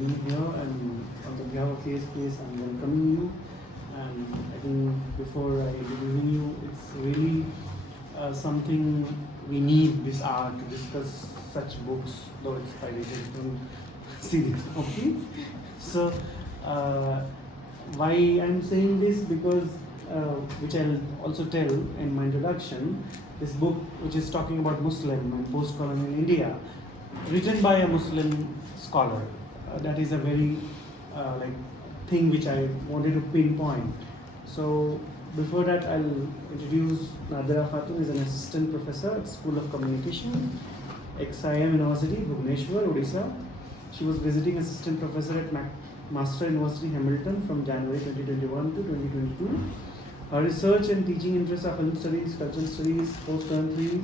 being here, and on behalf of CSPS, I'm welcoming you. And I think before I begin you, it's really something we need this hour to discuss such books, though it's pirated from series. Okay, so why I'm saying this, because which I'll also tell in my introduction, this book which is talking about Muslim and post-colonial India, written by a Muslim scholar, that is a very thing which I wanted to pinpoint. So before that, I'll introduce Nadira Khatun, is an assistant professor at School of Communication, XIM University, Bhubaneswar, Odisha. She was visiting assistant professor at Master University, Hamilton from January 2021 to 2022. Her research and teaching interests are film studies, cultural studies, post-colonial theory,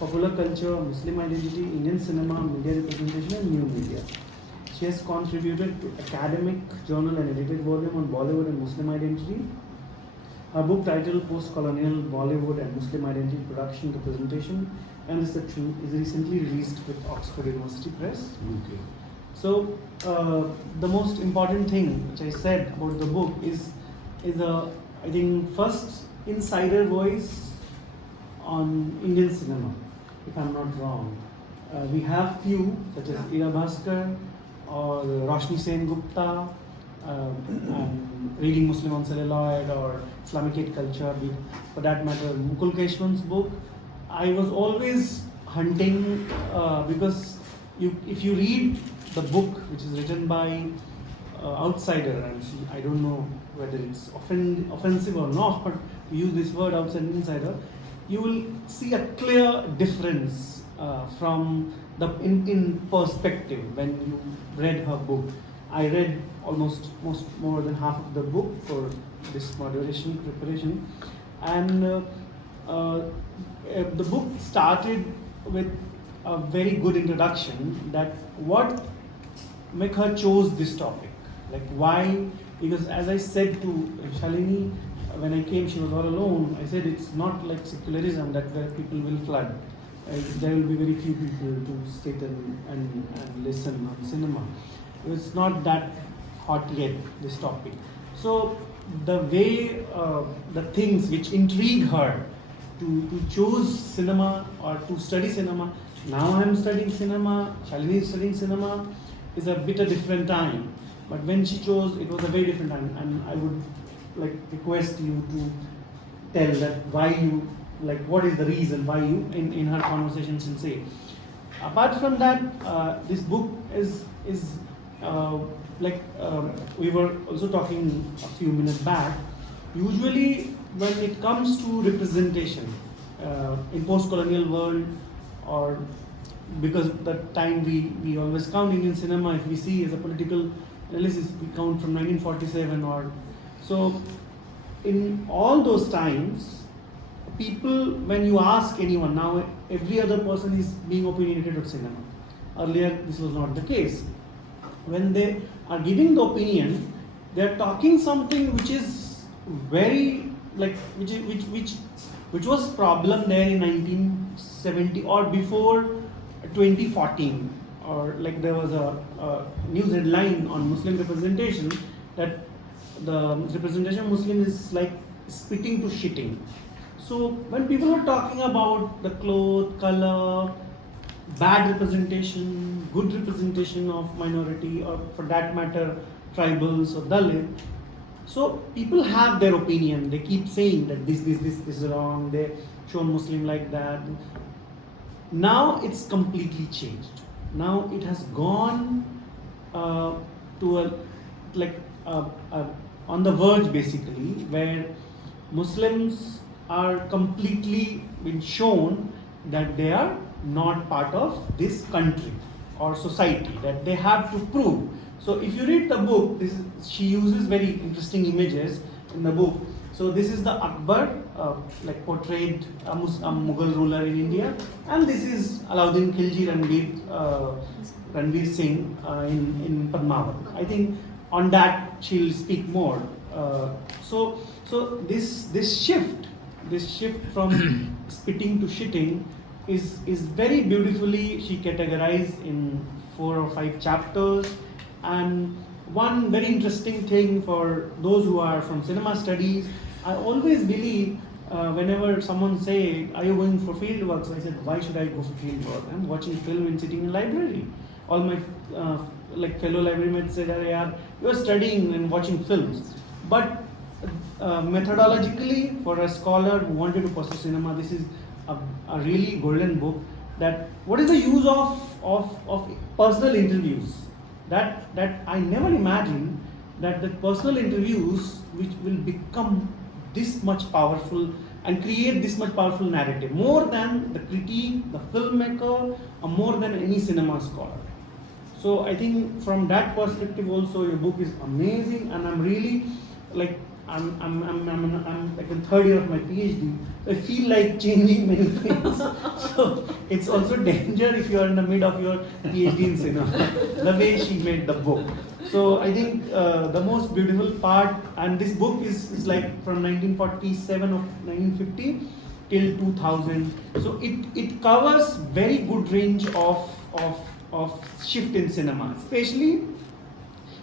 popular culture, Muslim identity, Indian cinema, media representation, and new media. She has contributed to academic journal and edited volume on Bollywood and Muslim identity. Her book titled Postcolonial Bollywood and Muslim Identity Production, Representation and Reception is recently released with Oxford University Press, UK. So the most important thing which I said about the book is I think first insider voice on Indian cinema, if I'm not wrong. We have few such as Ira Bhaskar or Roshni Sen Gupta, and Reading Muslim on Celluloid, or Islamic Hate Culture, for that matter, Mukul Keshwan's book. I was always hunting because if you read the book which is written by outsider, and I don't know whether it's offensive or not to use this word outside insider, you will see a clear difference from the in perspective when you read her book. I read almost more than half of the book for this moderation preparation, and the book started with a very good introduction, that what make her chose this topic, like why. Because as I said to Shalini when I came, she was all alone. I said it's not like secularism that where people will flood. There will be very few people to sit and listen on cinema. It's not that hot yet, this topic. So the way the things which intrigue her to choose cinema or to study cinema, now I'm studying cinema, Shalini is studying cinema, is a bit a different time. But when she chose, it was a very different time, and I would like request you to tell that why you, like what is the reason why you in her conversations and say. Apart from that, this book is we were also talking a few minutes back. Usually when it comes to representation in post-colonial world, or because the time we always count Indian cinema, if we see as a political analysis, we count from 1947 or so. In all those times, people, when you ask anyone, now every other person is being opinionated on cinema. Earlier this was not the case. When they are giving the opinion, they are talking something which is very which was problem there in 1970 or before 2014, or like there was a news headline on Muslim representation that the representation of Muslim is like spitting to shitting. So when people were talking about the cloth, color, bad representation, good representation of minority, or for that matter tribals or Dalit, so people have their opinion. They keep saying that this is wrong, they show Muslim like that. Now it's completely changed. Now it has gone to on the verge basically, where Muslims are completely been shown that they are not part of this country or society, that they have to prove. So if you read the book, she uses very interesting images in the book. So this is the Akbar, portrayed a Mughal ruler in India, and this is Alauddin Khilji Ranveer Singh in Padmavat. I think on that she'll speak more. So this shift from spitting to shitting is very beautifully she categorized in 4 or 5 chapters, And one very interesting thing for those who are from cinema studies, I always believe whenever someone say, are you going for field work? So I said, why should I go for field work? I'm watching film and sitting in library. All my fellow librarians said, yaar, you are studying and watching films. But methodologically, for a scholar who wanted to pursue cinema, this is a really golden book. That what is the use of personal interviews? That I never imagined that the personal interviews which will become this much powerful and create this much powerful narrative, more than the critique, the filmmaker, or more than any cinema scholar. So I think from that perspective also your book is amazing, and I'm really like I'm like in third year of my PhD. I feel like changing many things. So it's also danger if you are in the mid of your PhD in cinema. The way she made the book. So I think the most beautiful part, and this book is like from 1947 or 1950 till 2000. So it covers very good range of shift in cinema, especially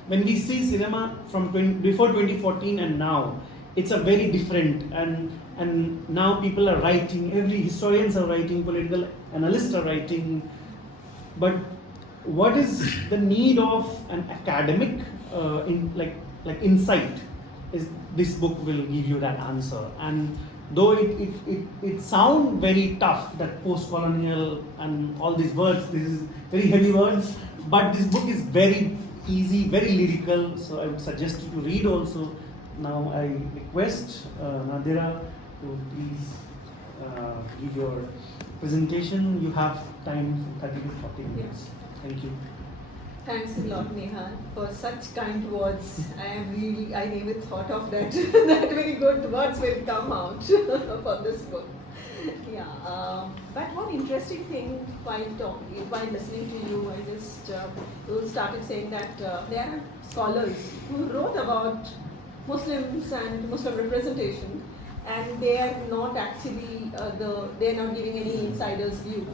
when we see cinema from before 2014 and now. It's a very different, and now people are writing, every historians are writing, political analysts are writing. But what is the need of an academic insight is this book will give you that answer. And though it sounds very tough, that postcolonial and all these words, this is very heavy words, but this book is very easy, very lyrical, so I would suggest you to read also. Now I request Nadira to please give your presentation. You have time 30 to 40 minutes. Thank you. Thanks a lot, Nehal, for such kind words. I never thought of that. That very good words will come out for this book. Yeah, but one interesting thing while listening to you, I just you started saying that there are scholars who wrote about Muslims and Muslim representation, and they are not actually they are not giving any insider's view.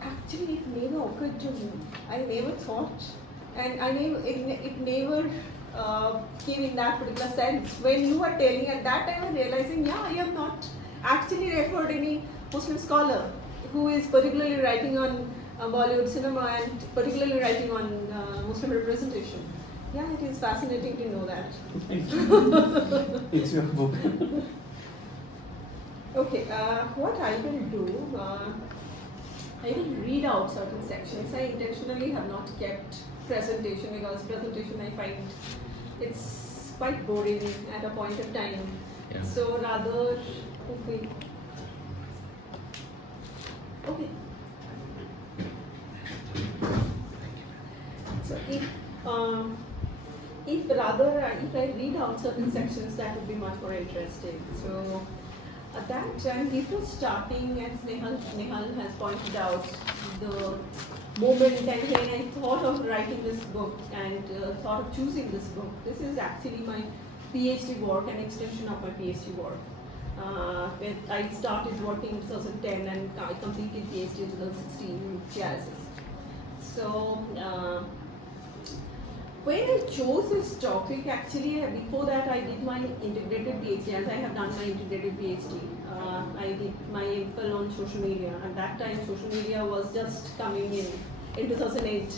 Actually, it never occurred to me. I never thought, and it never came in that particular sense. When you were telling at that time, I'm realizing, yeah, I have not actually referred any Muslim scholar who is particularly writing on Bollywood cinema and particularly writing on Muslim representation. Yeah, it is fascinating to know that. It's your book. Okay, what I will do, I will read out certain sections. I intentionally have not kept presentation because presentation I find it's quite boring at a point of time. Yeah. So rather, okay. So if I read out certain sections, that would be much more interesting. So at that time, before starting, as Nehal has pointed out, the moment and when I thought of writing this book and thought of choosing this book, this is actually my PhD work, an extension of my PhD work. I started working in 2010 and I completed PhD in 2016 in genesis. So when I chose this topic, actually before that I did my integrated PhD, as I have done my integrated PhD. I did my MPhil on social media. At that time, social media was just coming in 2008.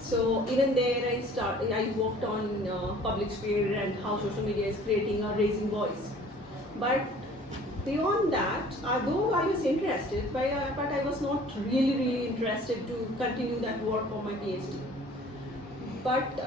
So even there I worked on public sphere and how social media is creating a raising voice. But beyond that, though I was interested, but I was not really interested to continue that work for my PhD. But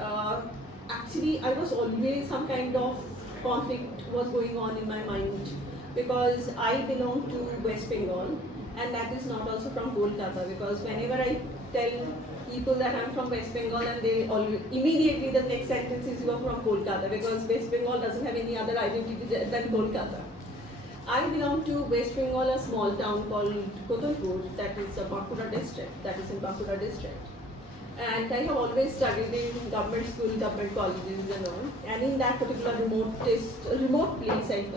actually, I was always some kind of conflict was going on in my mind because I belong to West Bengal, and that is not also from Kolkata. Because whenever I tell people that I'm from West Bengal, and they always immediately the next sentence is you are from Kolkata, because West Bengal doesn't have any other identity than Kolkata. I belong to West Bengal, a small town called Khatun, that is a Bankura district, that is in Bankura district. And I have always studied in government school, government colleges and all. And in that particular remote place, I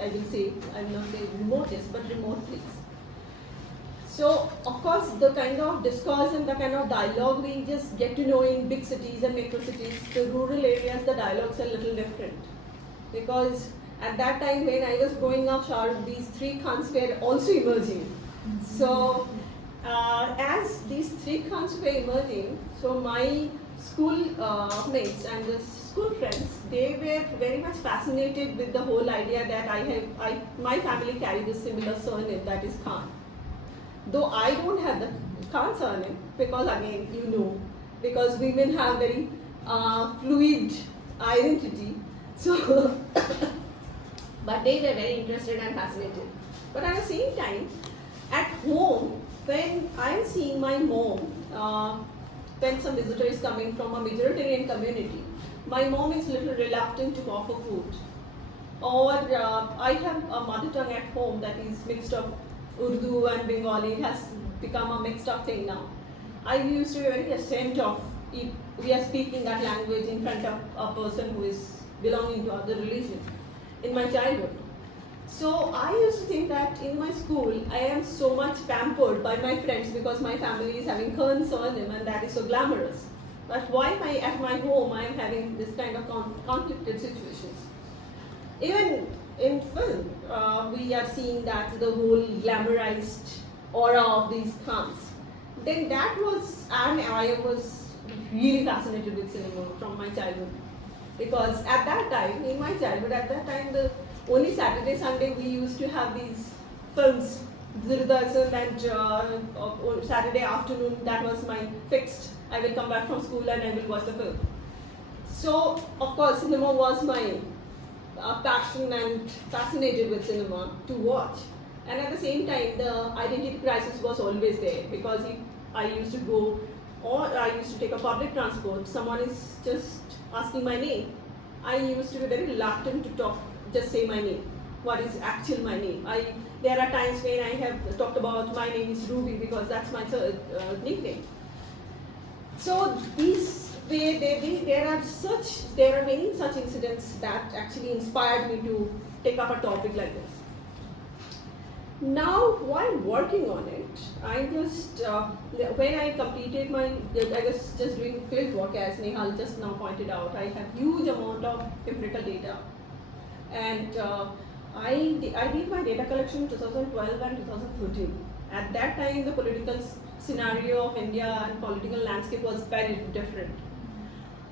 will say, I will not say remotest, but remote place. So, of course, the kind of discourse and the kind of dialogue we just get to know in big cities and metro cities, the rural areas, the dialogues are a little different. Because at that time when I was growing up, these three khans were also emerging. So, as these three khans were emerging, so my school mates and the school friends, they were very much fascinated with the whole idea that my family carried a similar surname, that is Khan. Though I don't have the Khan surname, because again, because women have very fluid identity. So, but they were very interested and fascinated. But at the same time, at home, when I'm seeing my mom, when some visitor is coming from a majoritarian community, my mom is a little reluctant to offer food. Or I have a mother tongue at home that is mixed up Urdu and Bengali. It has become a mixed up thing now. I used to be very ashamed of if we are speaking that language in front of a person who is belonging to other religion in my childhood. So I used to think that in my school I am so much pampered by my friends because my family is having Khan surname and that is so glamorous. But why at my home I am having this kind of conflicted situations? Even in film, we are seeing that the whole glamorized aura of these Khans. Then that was, and I was really fascinated with cinema from my childhood. Because at that time, in my childhood, the only Saturday, Sunday we used to have these films, Durdasan and Saturday afternoon, that was my fixed. I will come back from school and I will watch the film. So, of course, cinema was my passion and fascinated with cinema to watch. And at the same time, the identity crisis was always there because if I used to go or I used to take a public transport, someone is just asking my name. I used to be very reluctant to just say my name. What is actual my name? There are times when I have talked about my name is Ruby because that's my nickname. So there are many such incidents that actually inspired me to take up a topic like this. Now, while working on it, I just when I completed I was just doing field work, as Nehal just now pointed out. I have huge amount of empirical data, and I did my data collection in 2012 and 2013. At that time, the political scenario of India and political landscape was very different.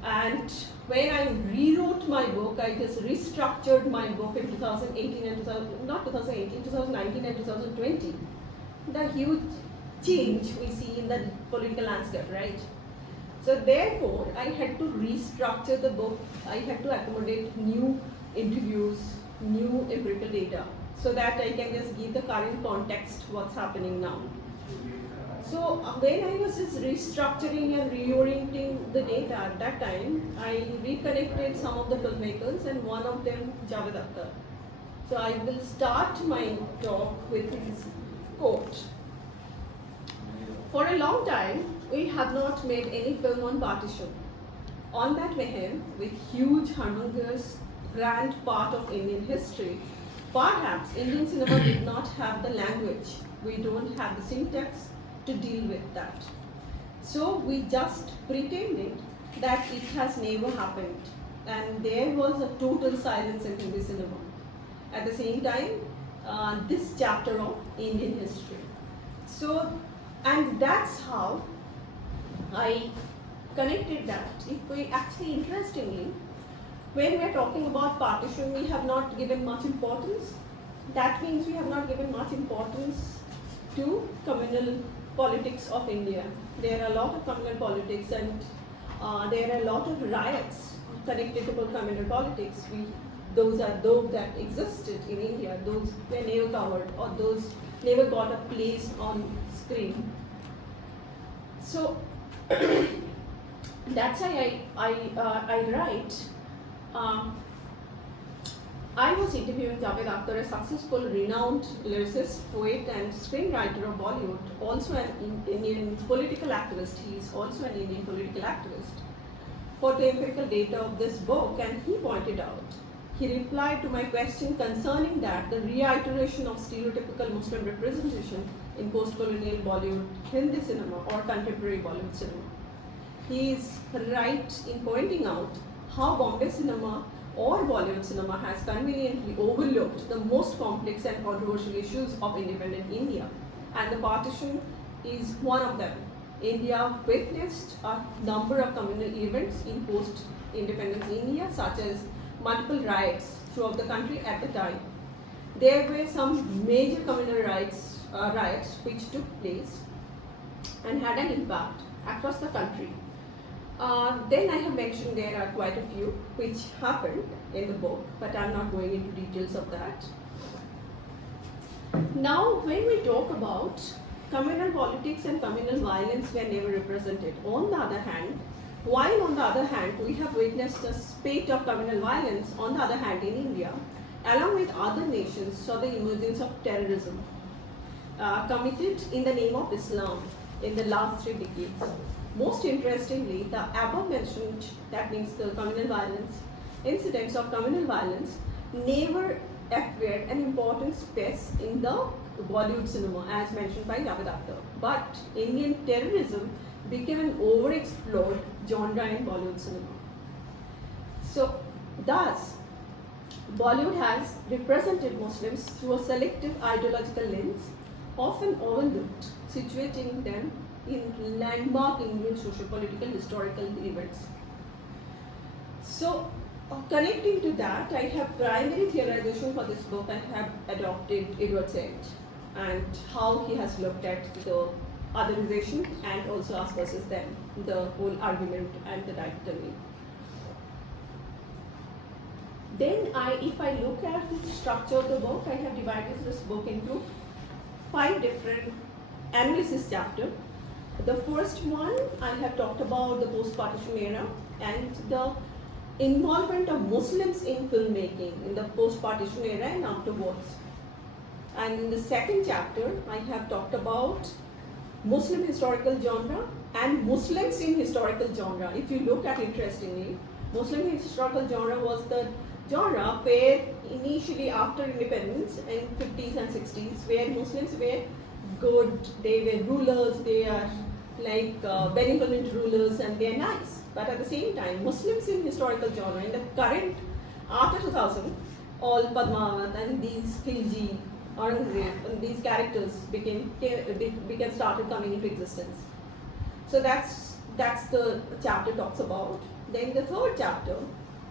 And when I rewrote my book, I just restructured my book in 2018 and 2019 and 2020. The huge change we see in the political landscape, right? So therefore, I had to restructure the book. I had to accommodate new interviews, new empirical data, so that I can just give the current context what's happening now. So when I was just restructuring and reorienting the data at that time, I reconnected some of the filmmakers and one of them Javed Akhtar. So I will start my talk with his quote. For a long time, we have not made any film on partition. On that mayhem, with huge, humongous, grand part of Indian history, perhaps Indian cinema did not have the language. We don't have the syntax to deal with that. So we just pretended that it has never happened, and there was a total silence in Hindi cinema. At the same time, this chapter of Indian history. So, and that's how I connected that. If we actually, interestingly, when we are talking about partition, we have not given much importance. That means we have not given much importance to communal politics of India. There are a lot of communal politics and there are a lot of riots connected to communal politics. Those that existed in India, those were never covered or those never got a place on screen. So that's why I write. I was interviewing Javed Akhtar, a successful, renowned lyricist, poet, and screenwriter of Bollywood, also an Indian political activist. He is also an Indian political activist, for the empirical data of this book, and he pointed out he replied to my question concerning that the reiteration of stereotypical Muslim representation in post-colonial Bollywood Hindi cinema or contemporary Bollywood cinema. He is right in pointing out how Bombay cinema or Bollywood cinema has conveniently overlooked the most complex and controversial issues of independent India, and the partition is one of them. India witnessed a number of communal events in post-independence India, such as multiple riots throughout the country at the time. There were some major communal riots which took place and had an impact across the country. Then I have mentioned there are quite a few which happened in the book, but I'm not going into details of that. Now, when we talk about communal politics and communal violence were never represented. On the other hand, while on the other hand we have witnessed a spate of communal violence, on the other hand in India, along with other nations, saw the emergence of terrorism committed in the name of Islam in the last 3 decades. Most interestingly, the above mentioned, that means the communal violence, incidents of communal violence, never acquired an important space in the Bollywood cinema as mentioned by Javed Akhtar. But Indian terrorism became an overexplored genre in Bollywood cinema. So, thus, Bollywood has represented Muslims through a selective ideological lens, often overlooked, situating them in landmark Indian socio-political historical events. So, connecting to that, I have primary theorization for this book. I have adopted Edward Said and how he has looked at the otherization and us versus them, the whole argument and the dichotomy. Then if I look at the structure of the book, I have divided this book into 5 different analysis chapters. The first one, I have talked about the post-partition era and the involvement of Muslims in filmmaking in the post-partition era and afterwards. And in the second chapter, I have talked about Muslim historical genre and Muslims in historical genre. If you look at, interestingly, Muslim historical genre was the genre where initially after independence in 50s and 60s, where Muslims were good, they were rulers, they are like benevolent rulers and they are nice. But at the same time, Muslims in historical genre, in the current, after 2000, all Padmavat and these Khilji, Aurangzeb, and these characters started coming into existence. So that's the chapter talks about. Then the third chapter,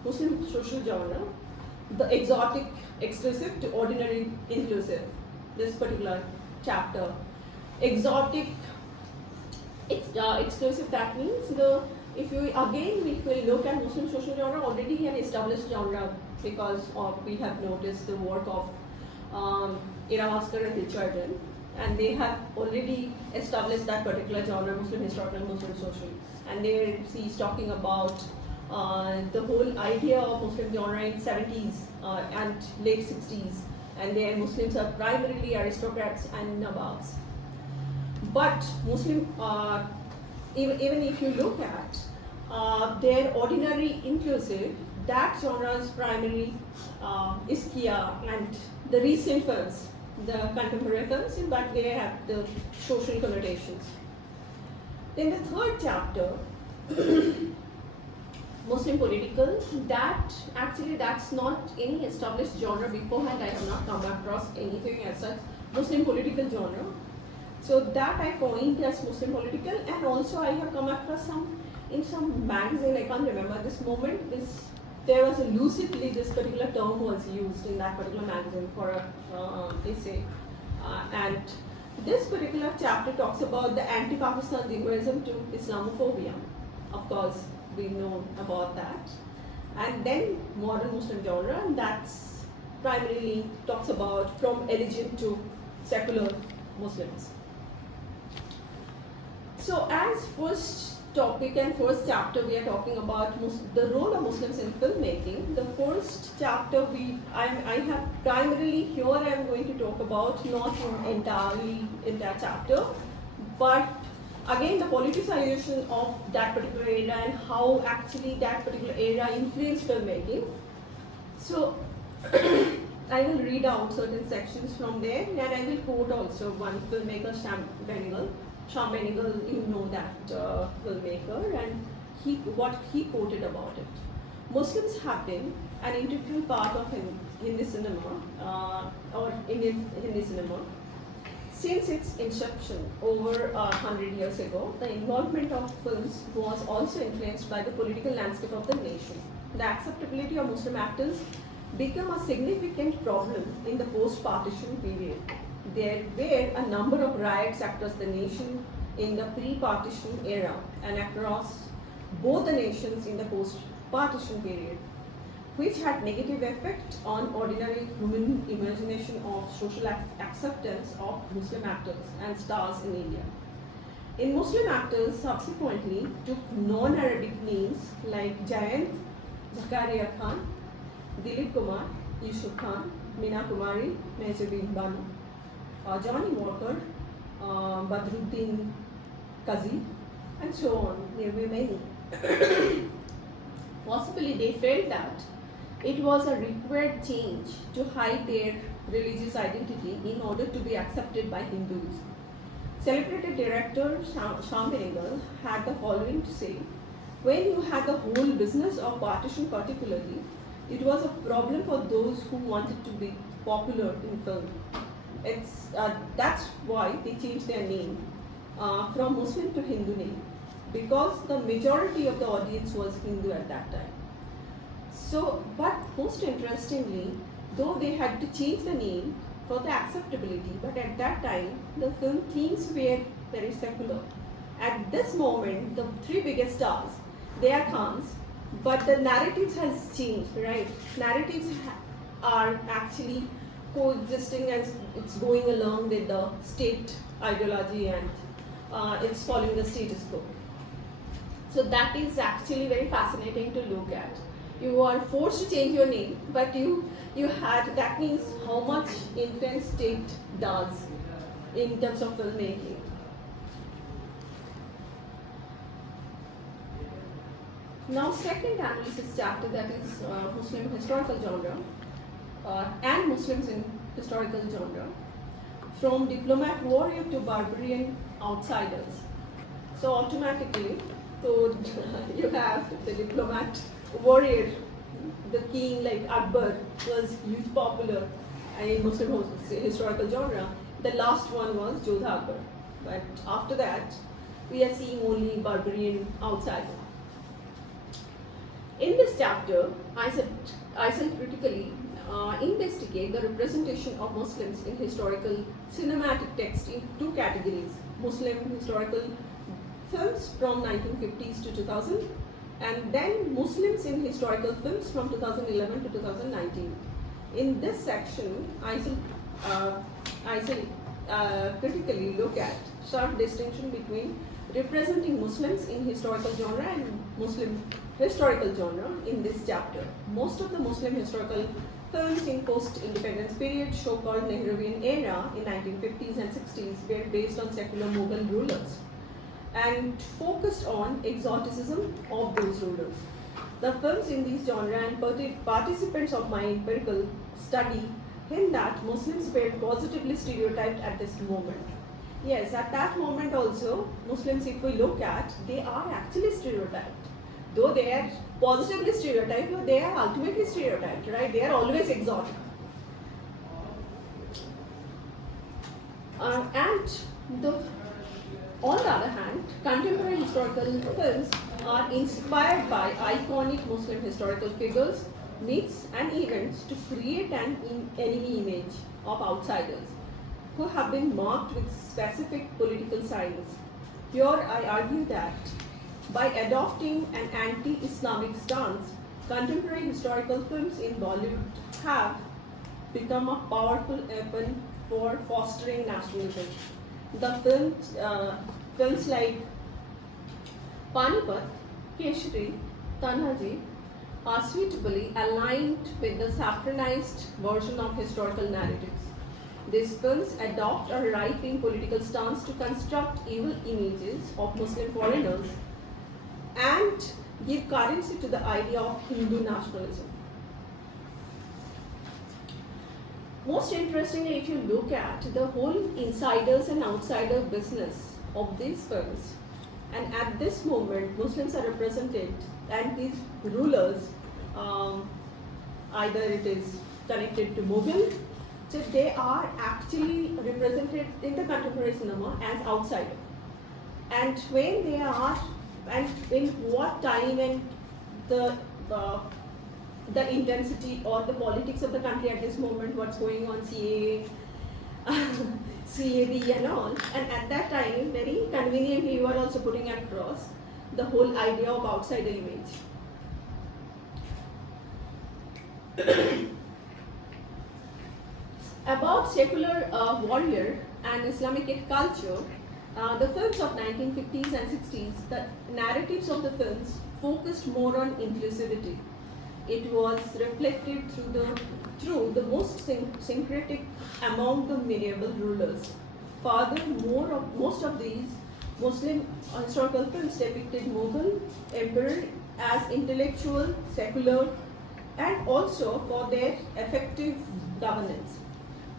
Muslim social genre, the exotic exclusive to ordinary inclusive. This particular chapter, exotic exclusive, that means if we look at Muslim social genre, already an established genre because we have noticed the work of Iravaskar and Richardson, and they have already established that particular genre, Muslim historical, Muslim social, and there he's talking about the whole idea of Muslim genre in 70s and late 60s, and there Muslims are primarily aristocrats and nawabs. But Muslim, even if you look at their ordinary inclusive, that genre's primary is Kia and the recent films, the contemporary films, but they have the social connotations. Then the third chapter, Muslim political, that's not any established genre beforehand. I have not come across anything as such. Muslim political genre. So that I coined as Muslim political, and also I have come across in some magazine, I can't remember at this moment, there was lucidly this particular term was used in that particular magazine for a essay. And this particular chapter talks about the anti-Pakistan jingoism to Islamophobia. Of course, we know about that. And then modern Muslim genre, and that's primarily talks about from elegant to secular Muslims. So as first topic and first chapter, we are talking about the role of Muslims in filmmaking. The first chapter I have primarily here I am going to talk about not entire chapter, but again the politicization of that particular era and how actually that particular era influenced filmmaking. So I will read out certain sections from there, and I will quote also one filmmaker, Sam Benegal. Sam Benegal, you know that filmmaker, and what he quoted about it. Muslims have been an integral part of Hindi cinema, or Indian Hindi cinema, since its inception over 100 years ago. The involvement of films was also influenced by the political landscape of the nation. The acceptability of Muslim actors became a significant problem in the post-partition period. There were a number of riots across the nation in the pre-partition era and across both the nations in the post-partition period, which had negative effect on ordinary human imagination of social acceptance of Muslim actors and stars in India. In Muslim actors subsequently took non-Arabic names like Jayant, Zakaria Khan, Dilip Kumar, Yusuf Khan, Meena Kumari, Mehjabin Banu, Johnny Walker, Badruddin Kazi, and so on. There were many. Possibly they felt that it was a required change to hide their religious identity in order to be accepted by Hindus. Celebrated director Sam Benegal had the following to say: when you had the whole business of partition particularly, it was a problem for those who wanted to be popular in film. That's why they changed their name from Muslim to Hindu name, because the majority of the audience was Hindu at that time. So, but most interestingly, though they had to change the name for the acceptability, but at that time the film themes were very secular. At this moment, the three biggest stars, they are Khans, but the narratives has changed, right? Narratives are actually coexisting as it's going along with the state ideology, and it's following the status quo. So that is actually very fascinating to look at. You are forced to change your name, but you had, that means how much influence state does in terms of filmmaking. Now, second analysis chapter, that is Muslim historical genre and Muslims in historical genre, from diplomat warrior to barbarian outsiders. So automatically, so you have the diplomat warrior, the king like Akbar was huge popular in Muslim historical genre. The last one was Jodha Akbar, but after that we are seeing only barbarian outsider. In this chapter, I shall critically investigate the representation of Muslims in historical cinematic text in two categories: Muslim historical films from 1950s to 2000, and then Muslims in historical films from 2011 to 2019. In this section, I shall critically look at sharp distinction between representing Muslims in historical genre and Muslim historical genre in this chapter. Most of the Muslim historical films in post-independence period, so-called Nehruvian era in 1950s and 60s, were based on secular Mughal rulers and focused on exoticism of those rulers. The films in these genre and participants of my empirical study hint that Muslims were positively stereotyped at this moment. Yes, at that moment also, Muslims, if we look at, they are actually stereotyped. Though they are positively stereotyped, but they are ultimately stereotyped, right? They are always exotic. On the other hand, contemporary historical films are inspired by iconic Muslim historical figures, myths, and events to create an enemy image of outsiders who have been marked with specific political signs. Here I argue that by adopting an anti-Islamic stance, contemporary historical films in Bollywood have become a powerful weapon for fostering nationalism. The films like Panipat, Keshari, Tanhaji are suitably aligned with the saffronized version of historical narratives. These films adopt a right-wing political stance to construct evil images of Muslim foreigners and give currency to the idea of Hindu nationalism. Most interestingly, if you look at the whole insiders and outsider business of these films, and at this moment, Muslims are represented, and these rulers, either it is connected to Mughal, so they are actually represented in the contemporary cinema as outsider. And when they are, and in what time and uh, the intensity or the politics of the country at this moment, what's going on, CAA, CAB and all. And at that time, very conveniently, you are also putting across the whole idea of outsider image. About secular warrior and Islamic culture, the films of 1950s and 60s, the narratives of the films focused more on inclusivity. It was reflected through the most syncretic among the medieval rulers. Further, most of these Muslim historical films depicted Mughal emperor as intellectual, secular, and also for their effective governance.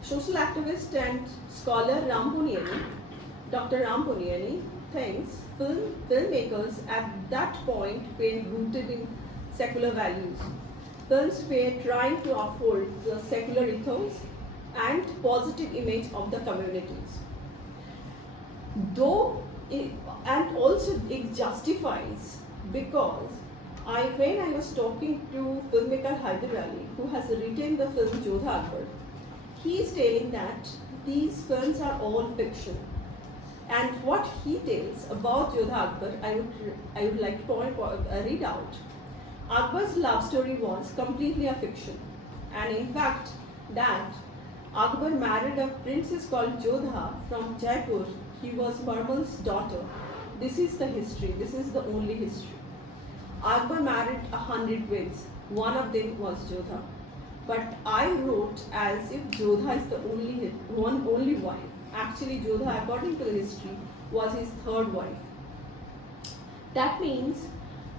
Social activist and scholar Dr. Ramponiani thinks filmmakers at that point were rooted in secular values. Films were trying to uphold the secular ethos and positive image of the communities. And also it justifies because when I was talking to filmmaker Hyder Ali, who has written the film Jodha Akbar, he is telling that these films are all fiction. And what he tells about Jodha Akbar, I would like to read out. Akbar's love story was completely a fiction. And in fact, that Akbar married a princess called Jodha from Jaipur. He was Marmal's daughter. This is the history. This is the only history. Akbar married 100 wives. One of them was Jodha. But I wrote as if Jodha is the only wife. Actually, Jodha, according to the history, was his third wife. That means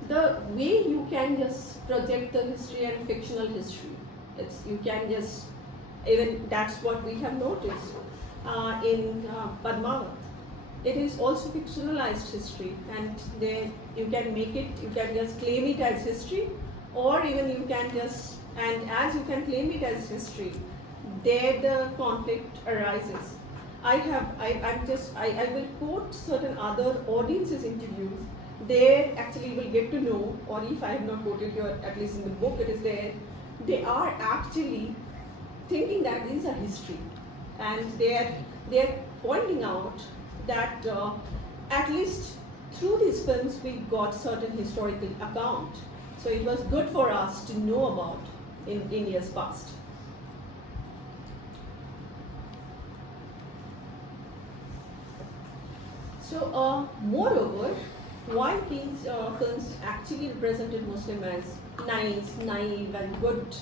the way you can just project the history and fictional history, you can just, even that's what we have noticed in Padmavat. It is also fictionalized history, and you can make it, you can just claim it as history, or even you can just, and as you can claim it as history, there the conflict arises. I will quote certain other audiences interviews. There actually you will get to know, or if I have not quoted here, at least in the book it is there, they are actually thinking that these are history, and they are pointing out that at least through these films we got certain historical account. So it was good for us to know about in India's past. So moreover, why these films actually represented Muslim as nice, naive and good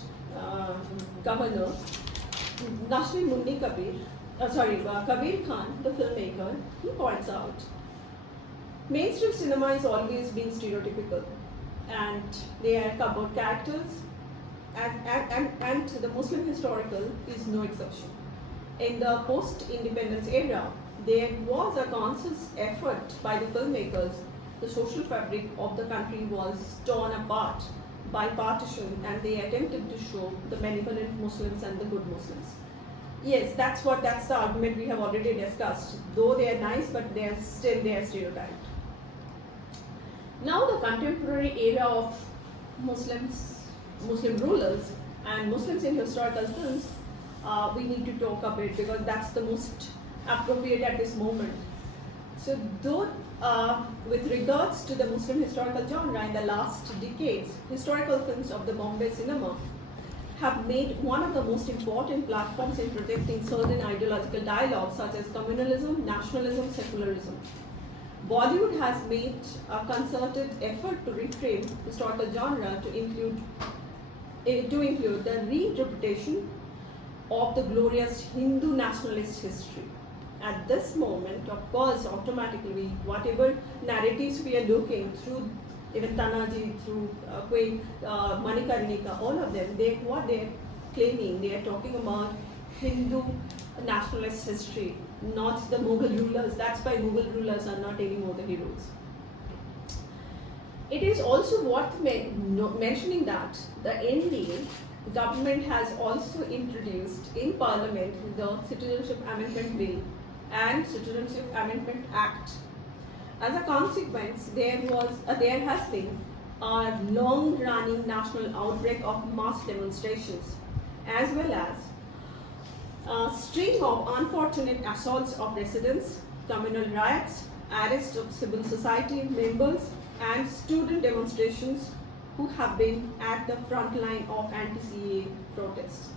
governor, Kabir Khan, the filmmaker, he points out, mainstream cinema has always been stereotypical, and they are cupboard characters, and the Muslim historical is no exception. In the post-independence era, there was a conscious effort by the filmmakers. The social fabric of the country was torn apart by partition, and they attempted to show the benevolent Muslims and the good Muslims. Yes, that's the argument we have already discussed. Though they are nice, but they are stereotyped. Now the contemporary era of Muslim rulers and Muslims in historical films, we need to talk a bit because that's the most appropriate at this moment. So though with regards to the Muslim historical genre in the last decades, historical films of the Bombay cinema have made one of the most important platforms in projecting certain ideological dialogues such as communalism, nationalism, secularism. Bollywood has made a concerted effort to reframe historical genre to include the reinterpretation of the glorious Hindu nationalist history. At this moment, of course, automatically, whatever narratives we are looking through, even Tanaji, through Manikarnika, all of them, what they are claiming, they are talking about Hindu nationalist history, not the Mughal rulers. That's why Mughal rulers are not anymore the heroes. It is also worth mentioning that the NDA government has also introduced in Parliament the Citizenship Amendment Bill and Citizenship Amendment Act. As a consequence, there has been a long-running national outbreak of mass demonstrations, as well as a string of unfortunate assaults of residents, communal riots, arrests of civil society members, and student demonstrations who have been at the front line of anti-CAA protests.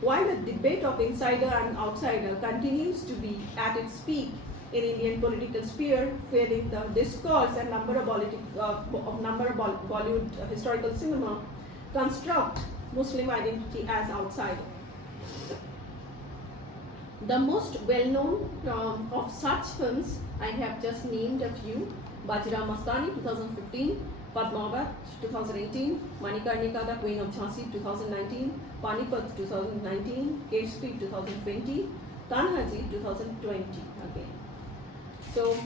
While the debate of insider and outsider continues to be at its peak in Indian political sphere, wherein the discourse and number of Bollywood historical cinema construct Muslim identity as outsider. The most well-known of such films, I have just named a few: Bajirao Mastani 2015, Padmavat 2018, Manikarnika the Queen of Jhansi 2019, Panipat 2019, KSP 2020, Tanhaji 2020 again. So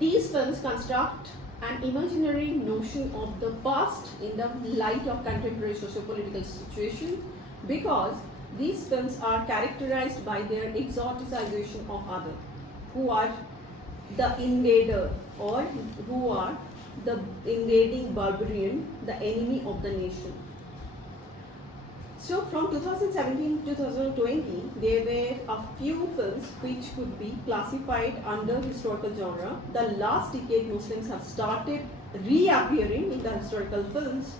these films construct an imaginary notion of the past in the light of contemporary socio-political situation, because these films are characterized by their exoticization of others, who are the invader or who are the invading barbarian, the enemy of the nation. So from 2017 to 2020, there were a few films which could be classified under historical genre. The last decade, Muslims have started reappearing in the historical films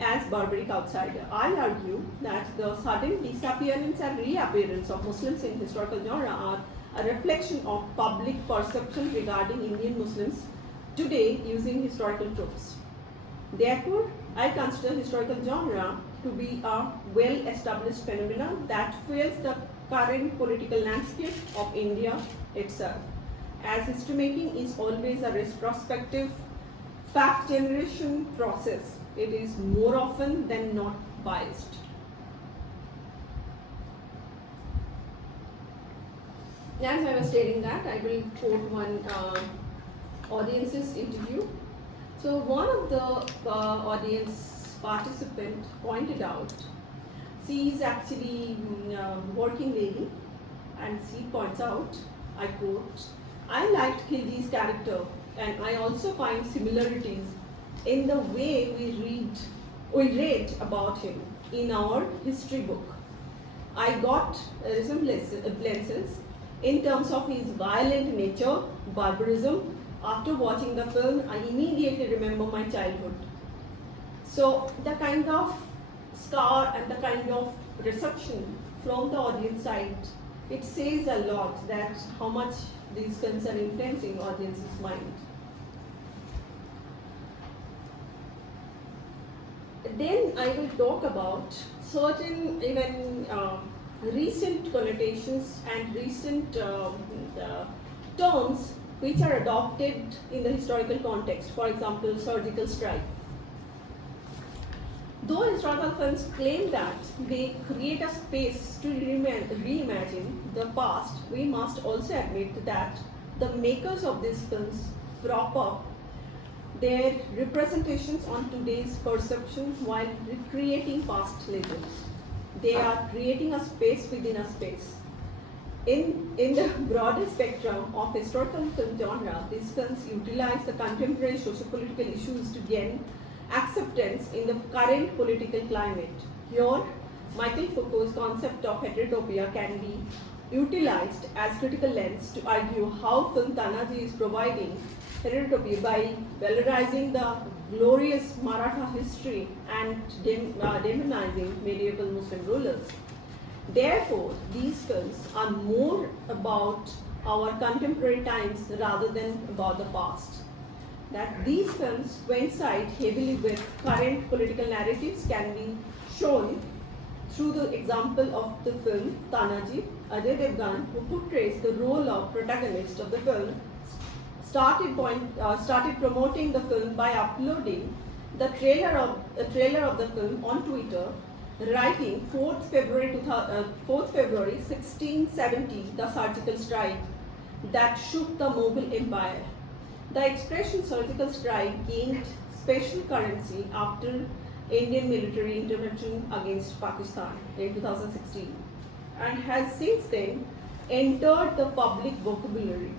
as barbaric outsider. I argue that the sudden disappearance and reappearance of Muslims in historical genre are a reflection of public perception regarding Indian Muslims today using historical tropes. Therefore, I consider historical genre to be a well-established phenomenon that fuels the current political landscape of India itself. As history making is always a retrospective fact generation process, it is more often than not biased. As I was stating that, I will quote one audience's interview. So one of the audience participant pointed out, she is actually a working lady, and she points out, I quote, "I liked Khilji's character, and I also find similarities in the way we read about him in our history book. I got resemblances in terms of his violent nature, barbarism. After watching the film, I immediately remember my childhood." So the kind of scar and the kind of reception from the audience side, it says a lot that how much these films are influencing audience's mind. Then I will talk about certain even recent connotations and recent terms which are adopted in the historical context. For example, surgical strike. Though historical films claim that they create a space to reimagine the past, we must also admit that the makers of these films prop up their representations on today's perception while recreating past legends. They are creating a space within a space. In the broader spectrum of historical film genre, these films utilize the contemporary socio-political issues to gain acceptance in the current political climate. Here, Michael Foucault's concept of heterotopia can be utilized as critical lens to argue how film Tanaji is providing heterotopia by valorizing the glorious Maratha history and demonizing medieval Muslim rulers. Therefore, these films are more about our contemporary times rather than about the past. That these films coincide heavily with current political narratives can be shown through the example of the film Tanaji. Ajay Devgan, who portrays the role of protagonist of the film, started promoting the film by uploading the trailer of the film on Twitter writing 4th February 1670, the surgical strike that shook the Mughal Empire. The expression surgical strike gained special currency after Indian military intervention against Pakistan in 2016 and has since then entered the public vocabulary.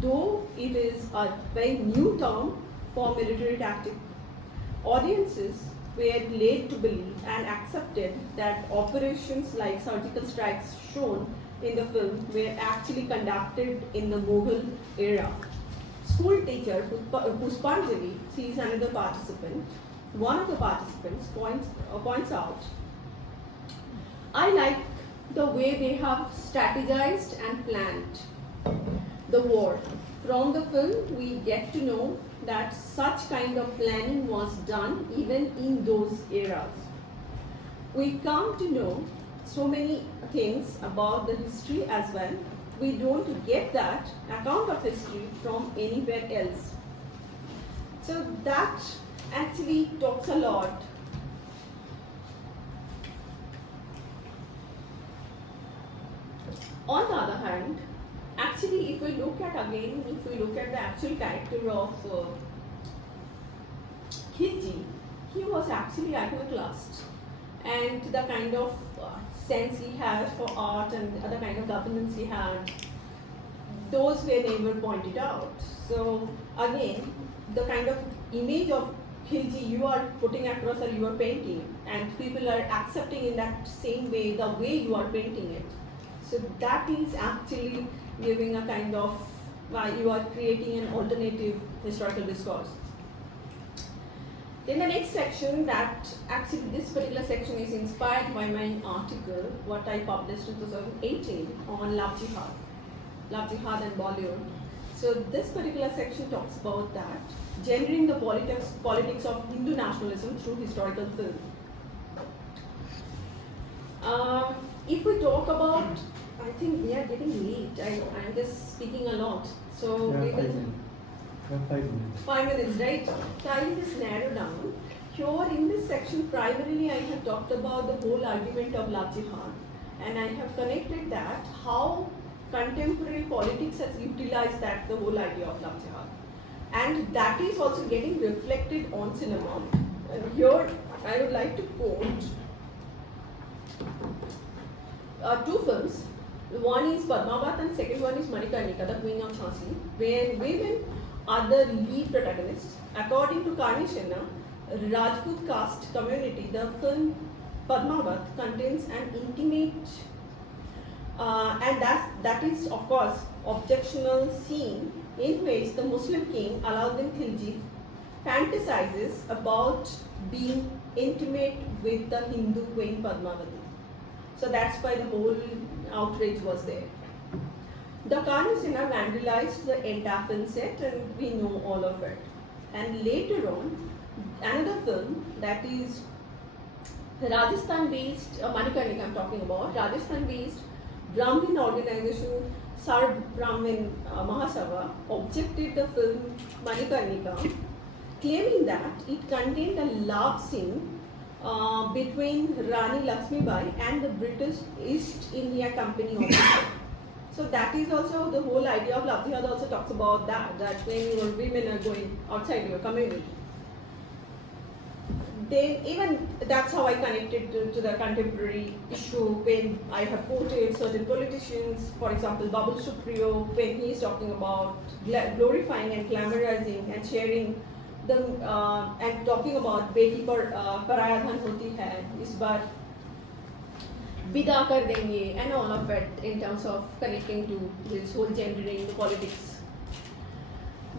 Though it is a very new term for military tactic, audiences were led to believe and accepted that operations like surgical strikes shown in the film were actually conducted in the Mughal era. School teacher Puspanjali sees another participant. One of the participants points out, I like the way they have strategized and planned the war. From the film, we get to know that such kind of planning was done even in those eras. We come to know so many things about the history as well. We don't get that account of history from anywhere else. So that actually talks a lot. On the other hand, actually if we look at the actual character of Khilji, he was actually iconoclast, and the kind of sense he had for art and the kind of governance he had, those were never pointed out. So again, the kind of image of Khilji you are putting across or you are painting, and people are accepting in that same way the way you are painting it. So that is actually giving a kind of, you are creating an alternative historical discourse. Then the next section, that actually this particular section is inspired by my article, what I published in 2018 on Love Jihad and Bollywood. So this particular section talks about that, gendering the politics of Hindu nationalism through historical film. If we talk about, I think we are getting late. I'm just speaking a lot. So Yeah, we will. 5 minutes. 5 minutes, right? So I will just narrow down. Here in this section, primarily I have talked about the whole argument of Love Jihad, and I have connected that how contemporary politics has utilized that, the whole idea of Love Jihad. And that is also getting reflected on cinema. And here I would like to quote two films. One is Padmavat and second one is Manikarnika, the Queen of Jhansi, where women are the lead protagonists. According to Karnishenna, Rajput caste community, the film Padmavat contains an intimate and that is of course objectionable scene in which the Muslim king Alauddin Khilji fantasizes about being intimate with the Hindu queen Padmavati. So that's why the whole outrage was there. The Karnisena vandalized the entire film set, and we know all of it. And later on, another film that is Rajasthan-based, Manikarnika I'm talking about, Rajasthan-based Brahmin organization Sarv Brahmin Mahasabha objected the film Manikarnika, claiming that it contained a love scene between Rani Lakshmibai and the British East India Company officer. So that is also the whole idea of Love Jihad also talks about that when your women are going outside your community. Then even that's how I connected to the contemporary issue when I have quoted certain politicians, for example Babul Supriyo, when he is talking about glorifying and glamorizing and sharing them and talking about Beti Paraya Dhan Hoti Hai, is bar Bida Kar Denge, and all of it in terms of connecting to this whole gendering, the politics.